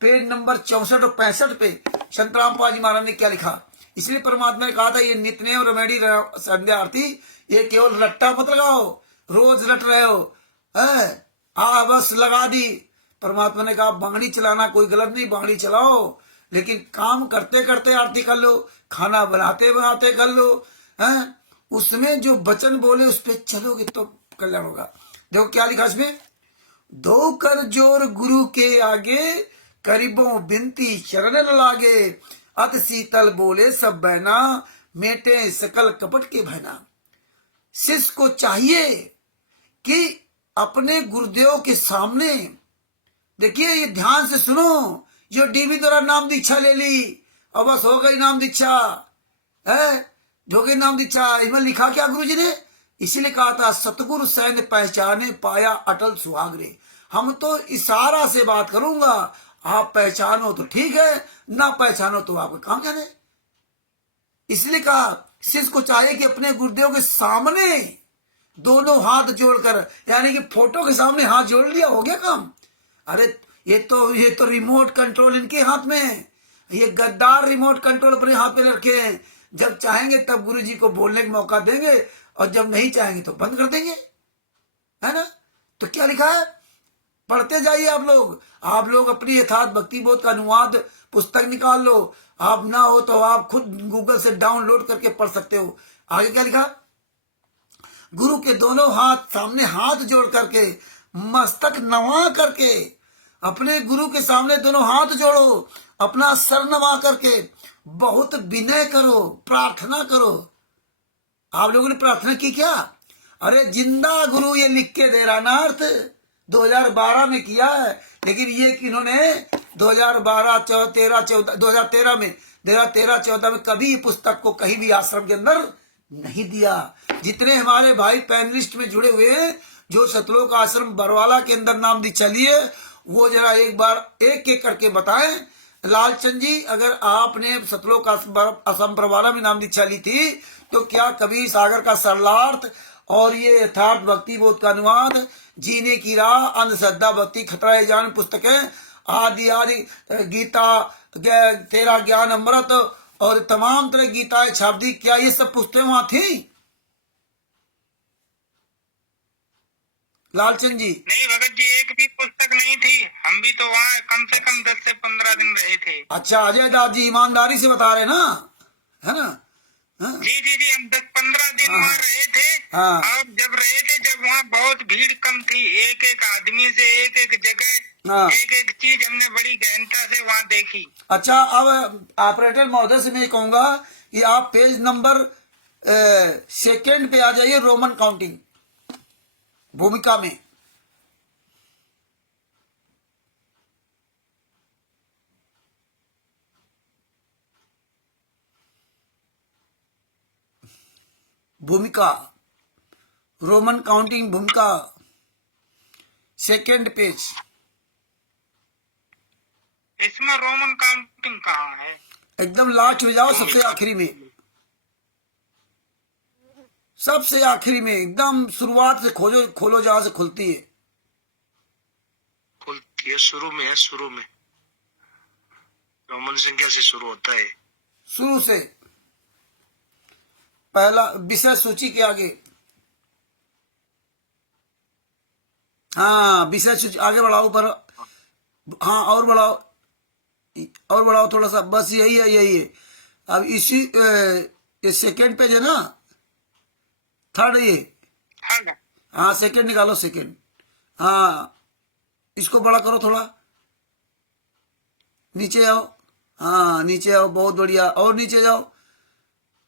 पेज नंबर 64 और 65 पे संतराम पाजी महाराज ने क्या लिखा। इसलिए परमात्मा ने कहा था, ये नित्य और रेमेडी संध्या आरती, ये केवल रट्टा मत लगाओ, रोज रट रहे हो, बस लगा दी। परमात्मा ने कहा बाणी चलाना कोई गलत नहीं, बाणी चलाओ, लेकिन काम करते करते आरती कर लो, खाना बनाते बनाते कर लो, उसमें जो वचन बोले उस पर चलोगे तो कल्याण होगा। देखो क्या लिखा इसमें, दो कर जोर गुरु के आगे, करीबों बिनती शरण न लागे, अत शीतल बोले सब बहना, मेटे सकल कपट के बहना। शिष्य को चाहिए कि अपने गुरुदेव के सामने, देखिए ये ध्यान से सुनो, जो डीवी द्वारा नाम दीक्षा ले ली और बस हो गई नाम दीक्षा, हो गई नाम दीक्षा। इसमें लिखा क्या गुरु जी ने, इसीलिए कहा था सतगुरु सैन पहचाने पाया अटल सुहागरे। हम तो इशारा से बात करूंगा, आप पहचानो तो ठीक है, ना पहचानो तो आपका काम जाने। इसलिए कहा शिष्य को चाहिए कि अपने गुरुदेव के सामने दोनों हाथ जोड़कर, यानी कि फोटो के सामने हाथ जोड़ लिया, हो गया काम। अरे ये तो रिमोट कंट्रोल इनके हाथ में है। ये गद्दार रिमोट कंट्रोल अपने हाथ में रखे हैं। जब चाहेंगे तब गुरु जी को बोलने का मौका देंगे, और जब नहीं चाहेंगे तो बंद कर देंगे, है ना। तो क्या लिखा है, पढ़ते जाइए आप लोग अपनी यथार्थ भक्ति बोध का अनुवाद पुस्तक निकाल लो। आप ना हो तो आप खुद गूगल से डाउनलोड करके पढ़ सकते हो। आगे क्या लिखा, गुरु के दोनों हाथ सामने हाथ जोड़ करके, मस्तक नवा करके, अपने गुरु के सामने दोनों हाथ जोड़ो, अपना सर नवा करके बहुत विनय करो, प्रार्थना करो। आप लोगों ने प्रार्थना की क्या? अरे जिंदा गुरु ये लिख के दे रहा ना, अर्थ 2012 में किया है, लेकिन ये इन्होंने 2013 में 2013-14 में कभी पुस्तक को कहीं भी आश्रम के अंदर नहीं दिया। जितने हमारे भाई पैनलिस्ट में जुड़े हुए हैं, जो सतलोक आश्रम बरवाला के अंदर नाम दीक्षा लिए, वो जरा एक बार एक एक करके बताएं। लालचंद जी, अगर आपने सतलोक आश्रम बरवाला में नाम दीक्षा ली थी, तो क्या कभी सागर का सरलार्थ और ये यथार्थ भक्ति बोध का अनुवाद, जीने की राह, अंधश्रद्धा भक्ति खतरा है जान पुस्तकें, आदि आदि गीता, तेरा ज्ञान अमृत और तमाम तरह गीताएं छाप दी, क्या ये सब पुस्तकें वहां थी? लालचंद जी, नहीं भगत जी, एक भी पुस्तक नहीं थी। हम भी तो वहाँ कम से कम 10 से 15 दिन रहे थे। अच्छा अजय दास जी ईमानदारी से बता रहे ना, है ना। हाँ? जी, हम 10-15 दिन वहाँ रहे थे। हाँ। और जब रहे थे, जब वहाँ बहुत भीड़ कम थी, एक एक आदमी से एक जगह, हाँ। एक चीज हमने बड़ी गहनता से वहाँ देखी। अच्छा, अब ऑपरेटर महोदय से मैं कहूंगा कि आप पेज नंबर 2 पे आ जाइए, रोमन काउंटिंग भूमिका में। भूमिका, रोमन काउंटिंग भूमिका, 2 पेज। इसमें रोमन काउंटिंग कहाँ है? एकदम लास्ट में जाओ, सबसे आखिरी में, सबसे आखिरी में, एकदम शुरुआत से खोजो, खोलो जहां से खुलती है। खुलती है, शुरू में है, शुरू में रोमन संख्या से शुरू होता है। शुरू से पहला विषय सूची के आगे, हाँ विषय सूची आगे बढ़ाओ, ऊपर, हाँ और बढ़ाओ, और बढ़ाओ थोड़ा सा, बस यही है, यही है। अब इसी ये सेकेंड पेज है ना, थर्ड ये, हाँ ना। हाँ सेकेंड निकालो, सेकेंड, हाँ इसको बड़ा करो थोड़ा, नीचे आओ, हाँ नीचे आओ, बहुत बढ़िया, और नीचे जाओ,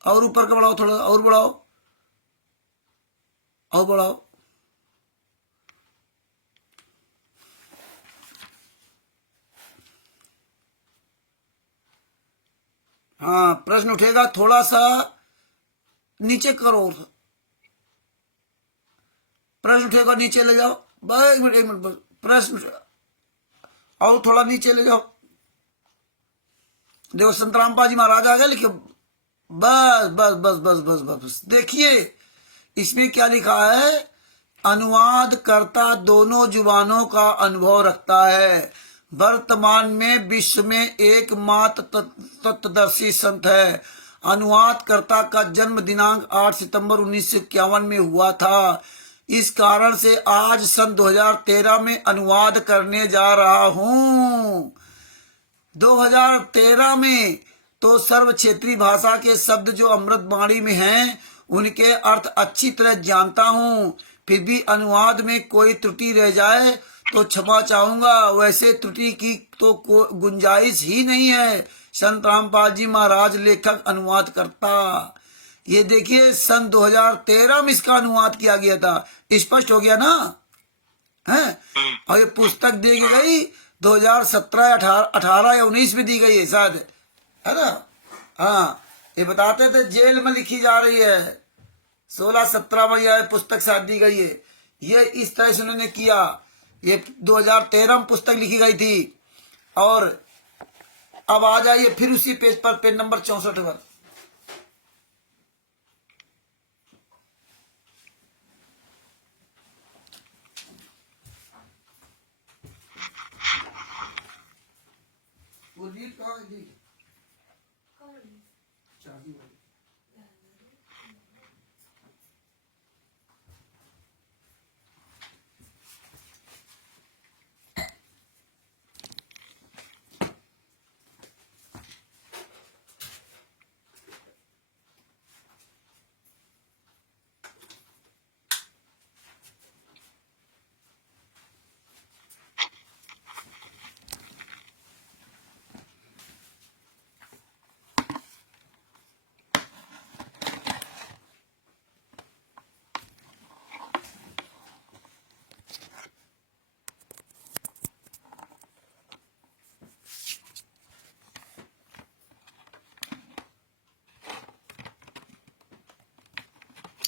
और ऊपर का बढ़ाओ थोड़ा, और बढ़ाओ, और बढ़ाओ, हाँ प्रश्न उठेगा, थोड़ा सा नीचे करो, प्रश्न उठेगा, नीचे ले जाओ, बस एक मिनट, एक मिनट, बस प्रश्न, और थोड़ा नीचे ले जाओ, देखो संतरामपा जी महाराज आ गए, लिखे, बस बस बस बस बस बस बस, देखिए इसमें क्या लिखा है, अनुवाद करता दोनों जुबानों का अनुभव रखता है, वर्तमान में विश्व में एकमात्र तत्वदर्शी संत है। अनुवादकर्ता का जन्म दिनांक 8 सितंबर 1951 में हुआ था। इस कारण से आज सन 2013 में अनुवाद करने जा रहा हूं। 2013 में तो सर्व क्षेत्रीय भाषा के शब्द जो अमृतवाणी में हैं, उनके अर्थ अच्छी तरह जानता हूं। फिर भी अनुवाद में कोई त्रुटि रह जाए तो क्षमा चाहूंगा, वैसे त्रुटि की तो गुंजाइश ही नहीं है। संत रामपाल जी महाराज लेखक, अनुवाद करता। ये देखिए सन 2013 में इसका अनुवाद किया गया था। स्पष्ट हो गया ना, है? और ये पुस्तक दी गई 2017, 18 या 19 में दी गई है शायद, है ना? हाँ, ये बताते थे जेल में लिखी जा रही है, 16-17 में यह पुस्तक शायद दी गई है। ये इस तरह से उन्होंने किया। ये 2013 में पुस्तक लिखी गई थी। और अब आ जाइए फिर उसी पेज पर, पेज नंबर 64 पर। वो लीड कहाँ है जी? चार्जिंग वाली।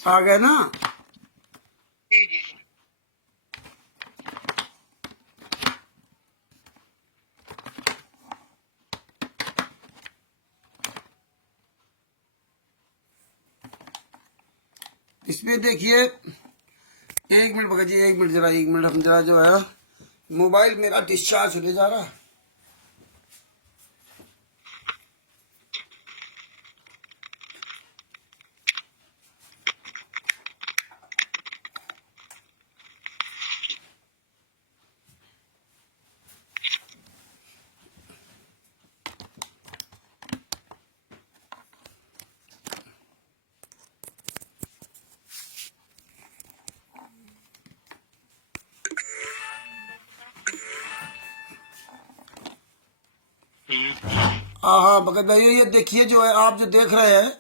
आ गए ना? जी जी जी। इसमें देखिए, एक मिनट भगत जी, एक मिनट जरा, एक मिनट, हम जरा जो है मोबाइल मेरा डिस्चार्ज होने जा रहा है। हाँ हाँ भगत भाई, ये देखिए जो है, आप जो देख रहे हैं,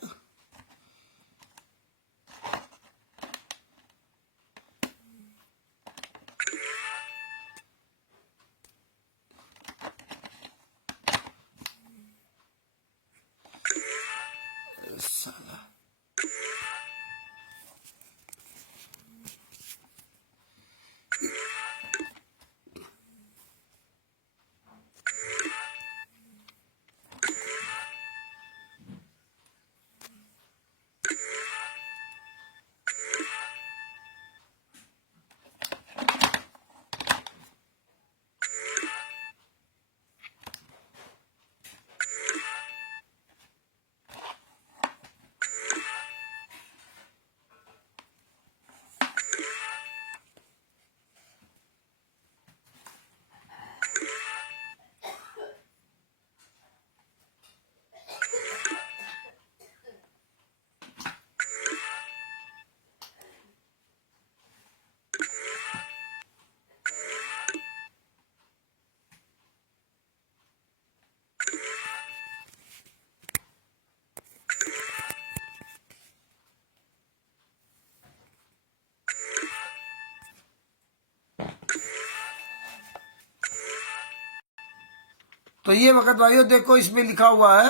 तो ये वक्त भाइयों देखो, इसमें लिखा हुआ है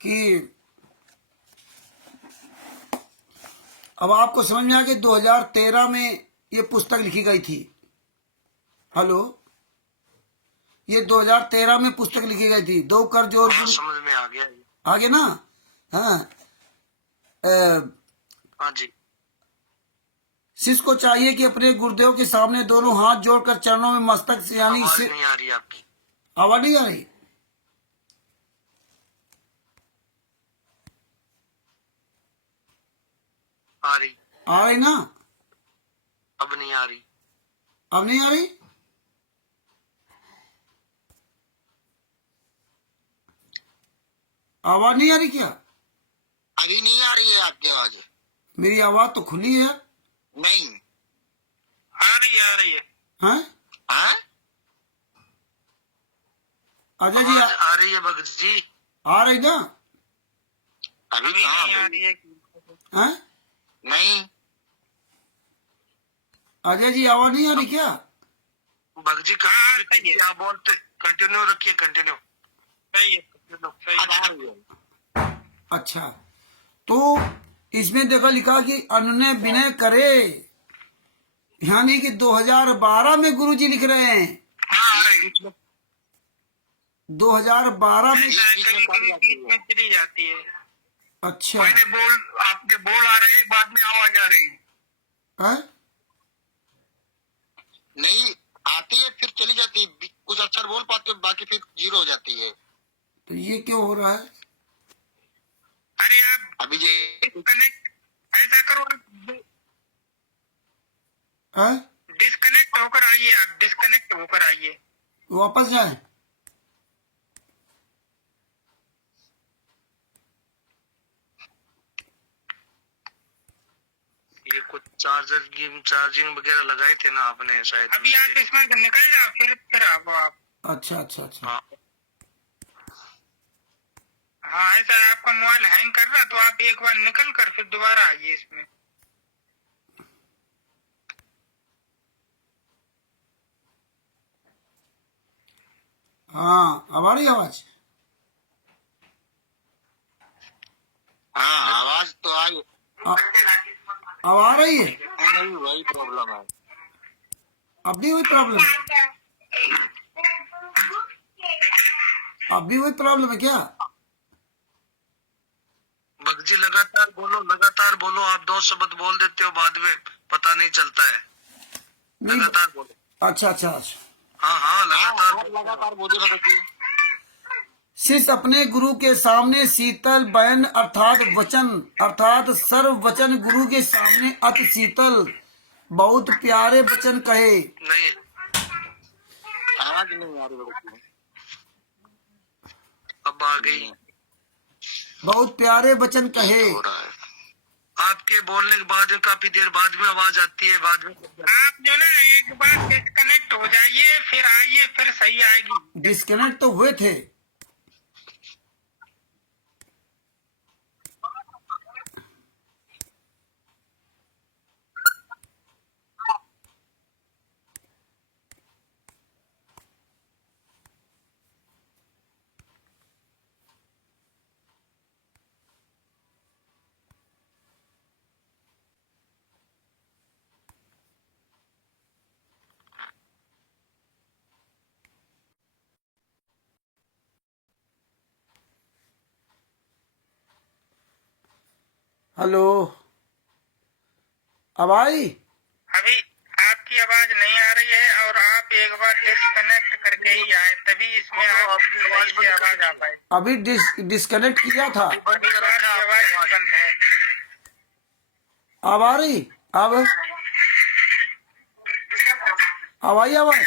कि अब आपको समझ में आ गया 2013 में ये पुस्तक लिखी गई थी। हेलो, ये 2013 में पुस्तक लिखी गई थी, दो कर जोर। समझ में आ गया। आगे ना, हाँ। हाँ जी। शिष्य को चाहिए कि अपने गुरुदेव के सामने दोनों हाथ जोड़कर चरणों में मस्तक से, यानी आवाज इससे नहीं आ रही आपकी। आवाज नहीं आ रही? आ रही। आ रही ना? अब नहीं आ रही। अब नहीं आ रही? आवाज नहीं आ रही क्या? अभी नहीं आ रही है आपकी आवाज। मेरी आवाज तो खुली है। नहीं आ रही है। हैं? हाँ? अजय जी आ रही है भगत जी। आ रही ना? अभी नहीं आ रही है। हैं? नहीं अजय जी आवाज नहीं आ रही क्या? भगत जी क्या बोलते? कंटिन्यू रखिए, कंटिन्यू। अच्छा, तो इसमें देखो लिखा कि अनुनय विनय करे, यानी कि 2012 में गुरुजी लिख रहे हैं। 2012 में बीच में चली जाती है। अच्छा, आपके बोल आ रहे हैं, बाद में आवाज आ रही है। है? नहीं आती है फिर चली जाती है, कुछ अक्षर बोल पाते हो, बाकी फिर जीरो हो जाती है। तो ये क्यों हो रहा है? अरे आप अभी ये डिस्कनेक्ट ऐसा करो, है? डिस्कनेक्ट होकर आइए, आप डिस्कनेक्ट होकर आइए। वापस जाए? ये कुछ चार्जिंग वगैरह लगाए थे ना आपने शायद। अभी आप इसमें निकल जाओ, फिर आओ आप। अच्छा अच्छा अच्छा। हाँ। हाँ ऐसा आपका मोबाइल हैंग कर रहा, तो आप एक बार निकल कर फिर दोबारा आइए इसमें। हाँ, अब आ रही आवाज? हाँ आवाज तो आई। अब आ रही है? नहीं वही प्रॉब्लम है। अब भी वही प्रॉब्लम है? अब भी वही प्रॉब्लम है क्या? भगजी लगातार बोलो, आप दो शब्द बोल देते हो, बाद में पता नहीं चलता है। नहीं, लगातार बोलो। अच्छा अच्छा अच्छा। हाँ लगातार बोलो भगजी। शिष्य अपने गुरु के सामने शीतल बयन अर्थात वचन, अर्थात सर्व वचन गुरु के सामने अति शीतल बहुत प्यारे वचन कहे। नहीं आवाज नहीं आ रही। अब आ गई। बहुत प्यारे वचन कहे। आपके बोलने के बाद काफी देर बाद में आवाज आती है, बाद में आप जो ना एक बार डिस्कनेक्ट हो जाइए, फिर आइए, फिर सही आएगी। डिस्कनेक्ट तो हुए थे। हेलो, अब आई? अभी आपकी आवाज नहीं आ रही है, और आप एक बार डिस्कनेक्ट करके ही आए, तभी इसमें आपकी आवाज आ पाए। अभी डिस्कनेक्ट किया था। अभी आपकी आवाज बंद है। अब आ रही? अब आई आवाज?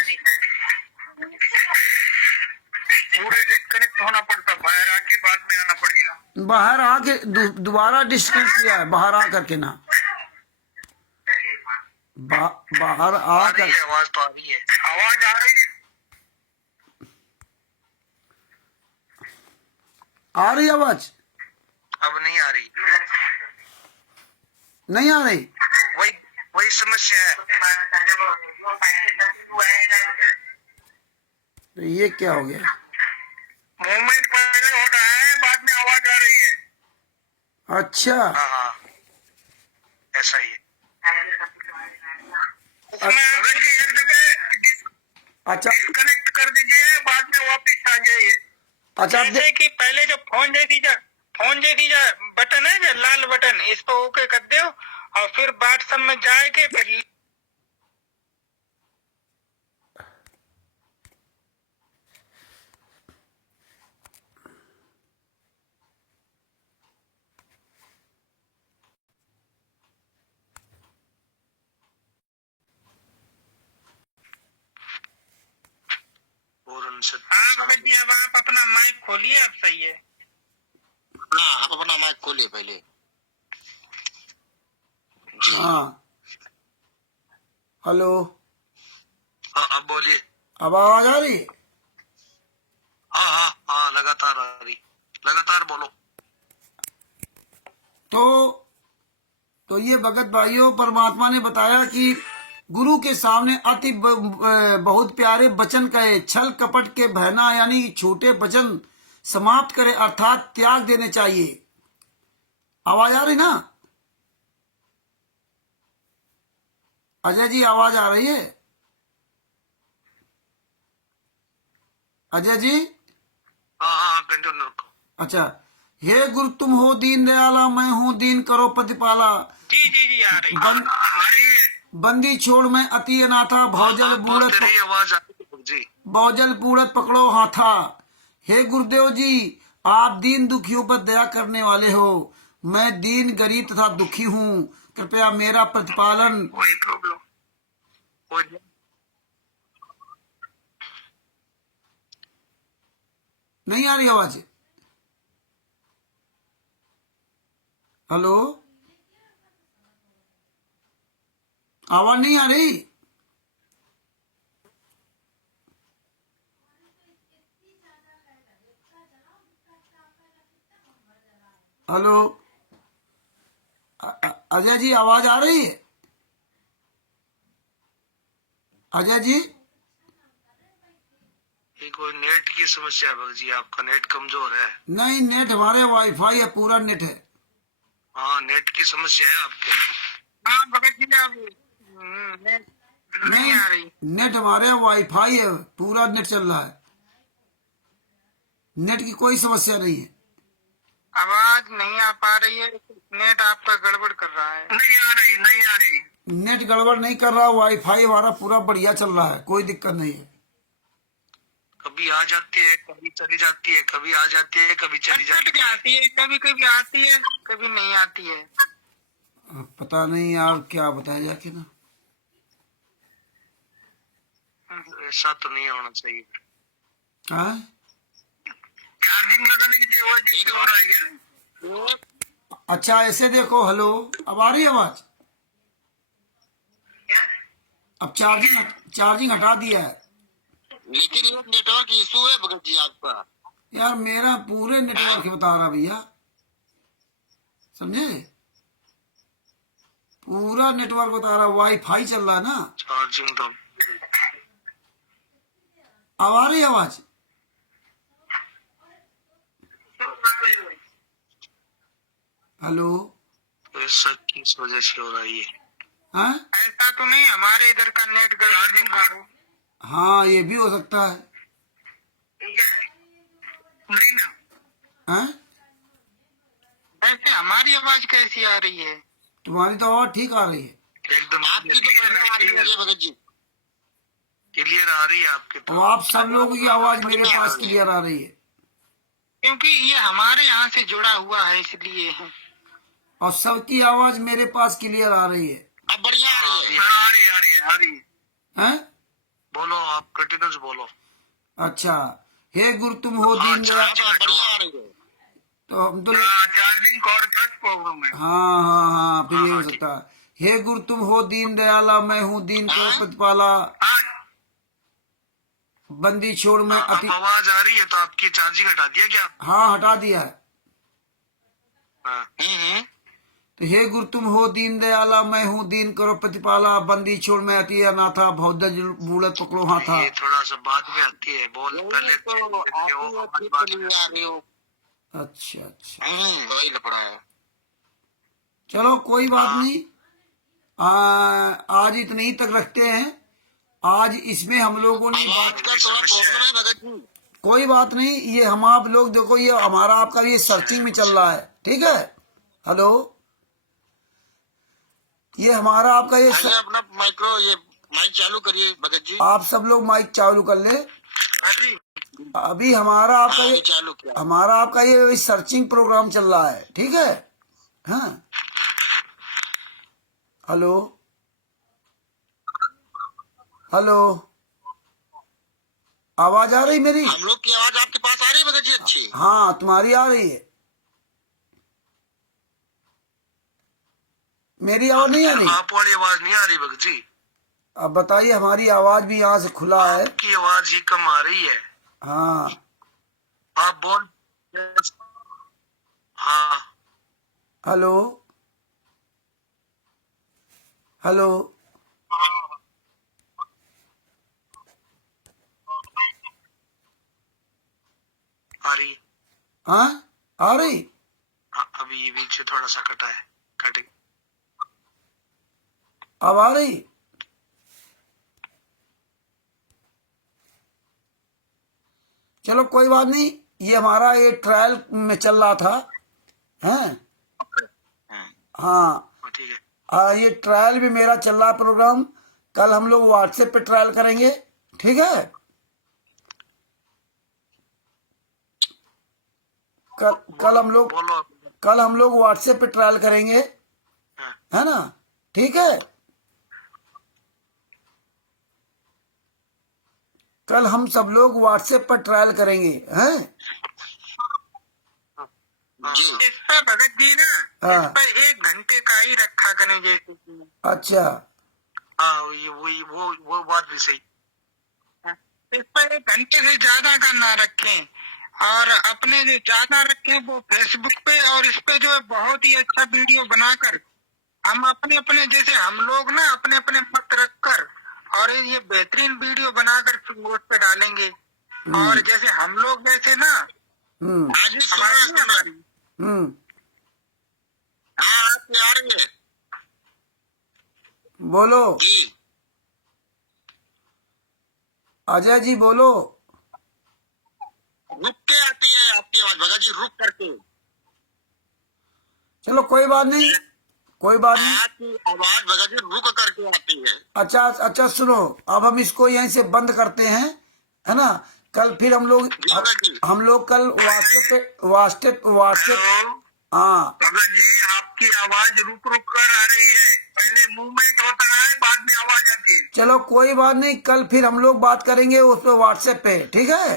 पूरे डिस्कनेक्ट होना पड़ता, बाहर आके बाद में आना पड़ेगा। बाहर आके दोबारा डिस्कनेक्ट किया है, बाहर आ करके ना, बाहर आकर। आवाज तो आ रही है। आवाज आ रही है। आ रही आवाज? अब नहीं आ रही। नहीं आ रही? वही समस्या है। तो ये क्या हो गया? मूवमेंट पहले हो रहा है, बाद में आवाज आ रही है। अच्छा हाँ हाँ, ऐसा ही है। उसमें भगत जी एक जगह अच्छा डिस्कनेक्ट कर दीजिए, बाद में वापस आ जाइए। अच्छा आप जैसे कि पहले जो फोन जैसी जो बटन है, जो लाल बटन, इस पर ओके कर दो और फिर व्हाट्सएप में जाके फिर और उनसे हाँ भगत जी, अब आप अपना माइक खोलिए, अब सही है। हाँ, आप अपना माइक खोलिए पहले जी। हाँ हेलो हाँ, अब बोलिए। अब आवाज आ रही है? हाँ हाँ हाँ, लगातार आ रही, लगातार बोलो। तो ये भगत भाइयों, परमात्मा ने बताया कि गुरु के सामने अति बहुत प्यारे वचन कहे, छल कपट के बहना यानी छोटे वचन समाप्त करे, अर्थात त्याग देने चाहिए। आवाज आ रही ना अजय जी? आवाज आ रही है अजय जी? हाँ हाँ, कंटिन्यू रखो। अच्छा, हे गुरु तुम हो दीन दयाला, मैं हूँ दीन करो प्रतिपाला। जी जी जी, आ रही है। बंदी छोड़ मैं अति अनाथा, भौजल बूढ़त तेरी आवाज आ रही है जी। बौजल बूढ़त पकड़ो हाथा। हे गुरुदेव जी, आप दीन दुखियों पर दया करने वाले हो, मैं दीन गरीब तथा दुखी हूँ, कृपया मेरा प्रतिपालन। कोई प्रॉब्लम कोई नहीं आ रही आवाज? हेलो, आवाज नहीं आ रही? हेलो अजय जी, आवाज आ रही है अजय जी? ये कोई नेट की समस्या है भगत जी, आपका नेट कमजोर है। नहीं, नेट हमारे वाईफाई है, पूरा नेट है। हाँ, नेट की समस्या है आपके। हाँ भगत जी, अब नहीं आ रही। नेट हमारे वाईफाई है, पूरा नेट चल रहा है, नेट की कोई समस्या नहीं है। आवाज नहीं आ पा रही है, नेट आपका गड़बड़ कर रहा है। नहीं आ रही, नहीं आ रही। नेट गड़बड़ नहीं कर रहा, वाईफाई हमारा पूरा बढ़िया चल रहा है, कोई दिक्कत नहीं है। कभी आ जाती है, कभी चली जाती है, कभी आ जाती है, कभी चली जाती है। आती है, कभी कभी आती है, कभी नहीं आती है। पता नहीं यार, क्या बताया जाके ना। ऐसा तो नहीं होना चाहिए। हाँ? चार्जिंग लगाने की वो चीज हो रहा है क्या? अच्छा ऐसे देखो, हेलो, अब आ रही है आवाज? अब चार्जिंग हटा दिया है। लेकिन ये नेटवर्क इशू है भगत जी आपका। यार मेरा पूरे नेटवर्क बता रहा भैया, समझे? पूरा नेटवर्क बता रहा, वाईफाई चल रहा है ना। चार्जिंग तो अब आ रही है आवाज? हेलो, ऐसा किस वजह से हो रही है? हाँ ऐसा तो नहीं हमारे इधर का नेट गड़बड़ हो। हाँ, ये भी हो सकता है। नहीं ना, हाँ, ऐसे हमारी आवाज कैसी आ रही है? तुम्हारी तो आवाज ठीक आ रही है। एकदम क्लियर आ रही है आपके और तो। आप सब लोगों की आवाज मेरे पास क्लियर आ रही है, क्योंकि ये हमारे यहाँ से जुड़ा हुआ है, इसलिए है। और सबकी आवाज मेरे पास क्लियर आ रही है। अब बढ़िया आ रही है। आ रही है, आ रही है, आ रही है। हैं? बोलो, आप कंटिन्यूस बोलो। अच्छा, हे गुरु तुम हो दीन दया, बढ़िया आ रही है। तो हम तो चार्जिंग और प्रॉब्लम है। हाँ हाँ हाँ, फिर ये हो सकता है। हे गुरु तुम हो दीन दयाला, मैं हूँ दीन करो प्रतिपाला, बंदी छोड़ मैं अब अति। आवाज आ रही है तो आपकी चार्जिंग हटा दिया क्या? हाँ हटा दिया है। हाँ। तो हे गुरु तुम हो दीन दयाला, मैं हूँ दीन करो प्रतिपाला, बंदी छोड़ मैं अति अनाथा, बहुत बूढ़त पकड़ो हाथा। ये थोड़ा सा बाद में आती है, बोल पहले देते हो, आवाज बाद में आती है। अच्छा अच्छा, वही लपड़ा है। चलो कोई बात नहीं। आज इतने ही तक रखते हैं। आज इसमें हम लोगों ने कोई बात नहीं, ये हम आप लोग देखो, ये हमारा आपका ये सर्चिंग में चल रहा है, ठीक है। हेलो, ये हमारा आपका ये अपना माइक्रो ये माइक चालू करिए भगत जी। आप सब लोग माइक चालू कर ले। अभी हमारा आपका ये चालू किया। हमारा आपका ये सर्चिंग प्रोग्राम चल रहा है, ठीक है। हाँ, हेलो हेलो, आवाज आ रही मेरी? हम लोग की आवाज आपके पास आ रही है भगत जी? अच्छी। हाँ, तुम्हारी आ रही है, मेरी आवाज नहीं आ रही? आप वाली आवाज नहीं आ रही भगत जी। अब बताइए, हमारी आवाज भी यहाँ से खुला है। आपकी आवाज ही कम आ रही है। हाँ, आप बोल। हाँ, हेलो हेलो, आ रही। हाँ आ रही। अभी ये बीच से थोड़ा सा कटा है, कटे। अब आ रही। चलो कोई बात नहीं, ये हमारा ये ट्रायल में चल रहा था, हैं? हाँ, ठीक है। ये ट्रायल भी मेरा चल रहा प्रोग्राम। कल हम लोग व्हाट्सएप पे ट्रायल करेंगे, ठीक है। कल हम लोग व्हाट्सएप पे ट्रायल करेंगे, है ना? ठीक है, कल हम सब लोग व्हाट्सएप पर ट्रायल करेंगे, हैं? इस पर भगत जी ना, इस पर 1 घंटे का ही रखा करें जैसे। अच्छा, हाँ, वो बात भी सही। इस पर 1 घंटे से ज्यादा का ना रखें, और अपने जो ज्यादा रखें वो फेसबुक पे, और इस पे जो है बहुत ही अच्छा वीडियो बनाकर हम अपने अपने जैसे हम लोग ना अपने अपने मत रखकर और ये बेहतरीन वीडियो बनाकर पोस्ट पे डालेंगे। और जैसे हम लोग वैसे ना आज भी हमारी आपकी आ रही है। बोलो जी, अजय जी, बोलो। रुक के आती है आपकी आवाज भगत जी, रुक करके। चलो कोई बात नहीं, कोई बात नहीं। आपकी आवाज भगत जी रुक करके आती है। अच्छा अच्छा, सुनो, अब हम इसको यहीं से बंद करते हैं, है ना? कल फिर हम लोग कल व्हाट्सएप हाँ भगत जी आपकी आवाज रुक रुक कर आ रही है, पहले मूवमेंट होता है बाद में आवाज आती है। चलो कोई बात नहीं, कल फिर हम लोग बात करेंगे उस पे व्हाट्सएप पे, ठीक है।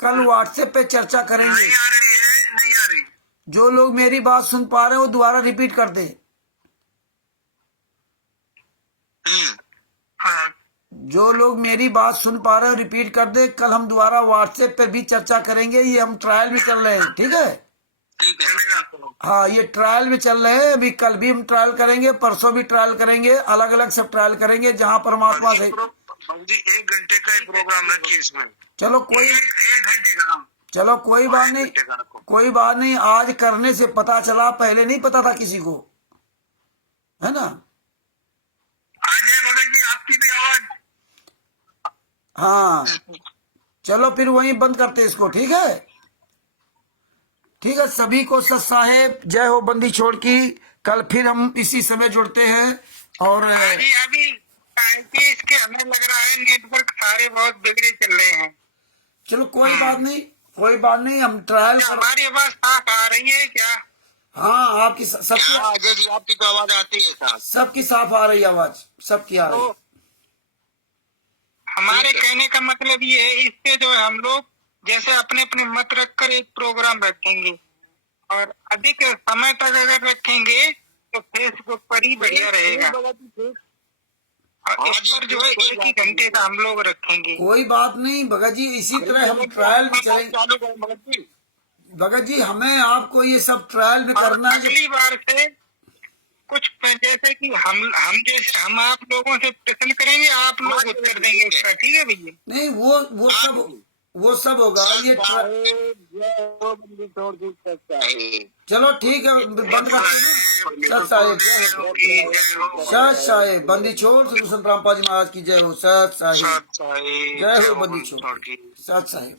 कल व्हाट्सएप पे चर्चा करेंगे। नहीं आ रही है, नहीं आ रही। जो लोग मेरी बात सुन पा रहे हैं वो दोबारा रिपीट कर दे। हाँ, जो लोग मेरी बात सुन पा रहे हो रिपीट कर दे। कल हम दोबारा व्हाट्सएप पे भी चर्चा करेंगे, ये हम ट्रायल में चल रहे हैं, ठीक है। ठीक है। हाँ, ये ट्रायल में चल रहे हैं, अभी कल भी हम ट्रायल करेंगे, परसों भी ट्रायल करेंगे, अलग अलग सब ट्रायल करेंगे जहाँ परमात्मा से। जी 1 घंटे का ही प्रोग्राम रखिए इसमें। चलो कोई 1 घंटे का। चलो कोई बात नहीं, कोई बात नहीं। आज करने से पता चला, पहले नहीं पता था किसी को, है ना? आपकी भी आवाज। हाँ, चलो फिर वहीं बंद करते इसको, ठीक है। ठीक है, सभी को सत साहेब, जय हो बंदी छोड़ की। कल फिर हम इसी समय जुड़ते हैं। और अभी इसके हमें लग रहा है नेटवर्क सारे बहुत बिगड़े चल रहे हैं। चलो कोई बात नहीं, कोई बात नहीं, हम ट्रायल कर। हमारी आवाज साफ आ रही है क्या? हाँ, आपकी सबकी अजय जी आपकी तो आवाज आती है, सबकी साफ आ रही आवाज, सबकी आ रही। तो हमारे कहने का मतलब ये है, इससे जो है हम लोग जैसे अपने अपने मत रखकर एक प्रोग्राम रखेंगे, और अधिक समय तक अगर रखेंगे तो फेसबुक पर ही बढ़िया रहेगा। और इस पर जो है 1 ही घंटे का हम लोग रखेंगे। कोई बात नहीं भगत जी, इसी तरह हम ट्रायल भी चलेंगे। भगत जी हमें आपको ये सब ट्रायल में और करना है। अगली बार से कुछ जैसे कि हम आप लोगों से प्रश्न करेंगे, आप लोग उत्तर देंगे उसका, ठीक है भैया? नहीं वो सब होगा ये चलो ठीक है, बंद करते हैं। सत साहेब सत साहेब बंदी छोड़ संत रामपाल जी महाराज की जय हो। सत साहेब जय हो बंदी छोड़। सत साहेब।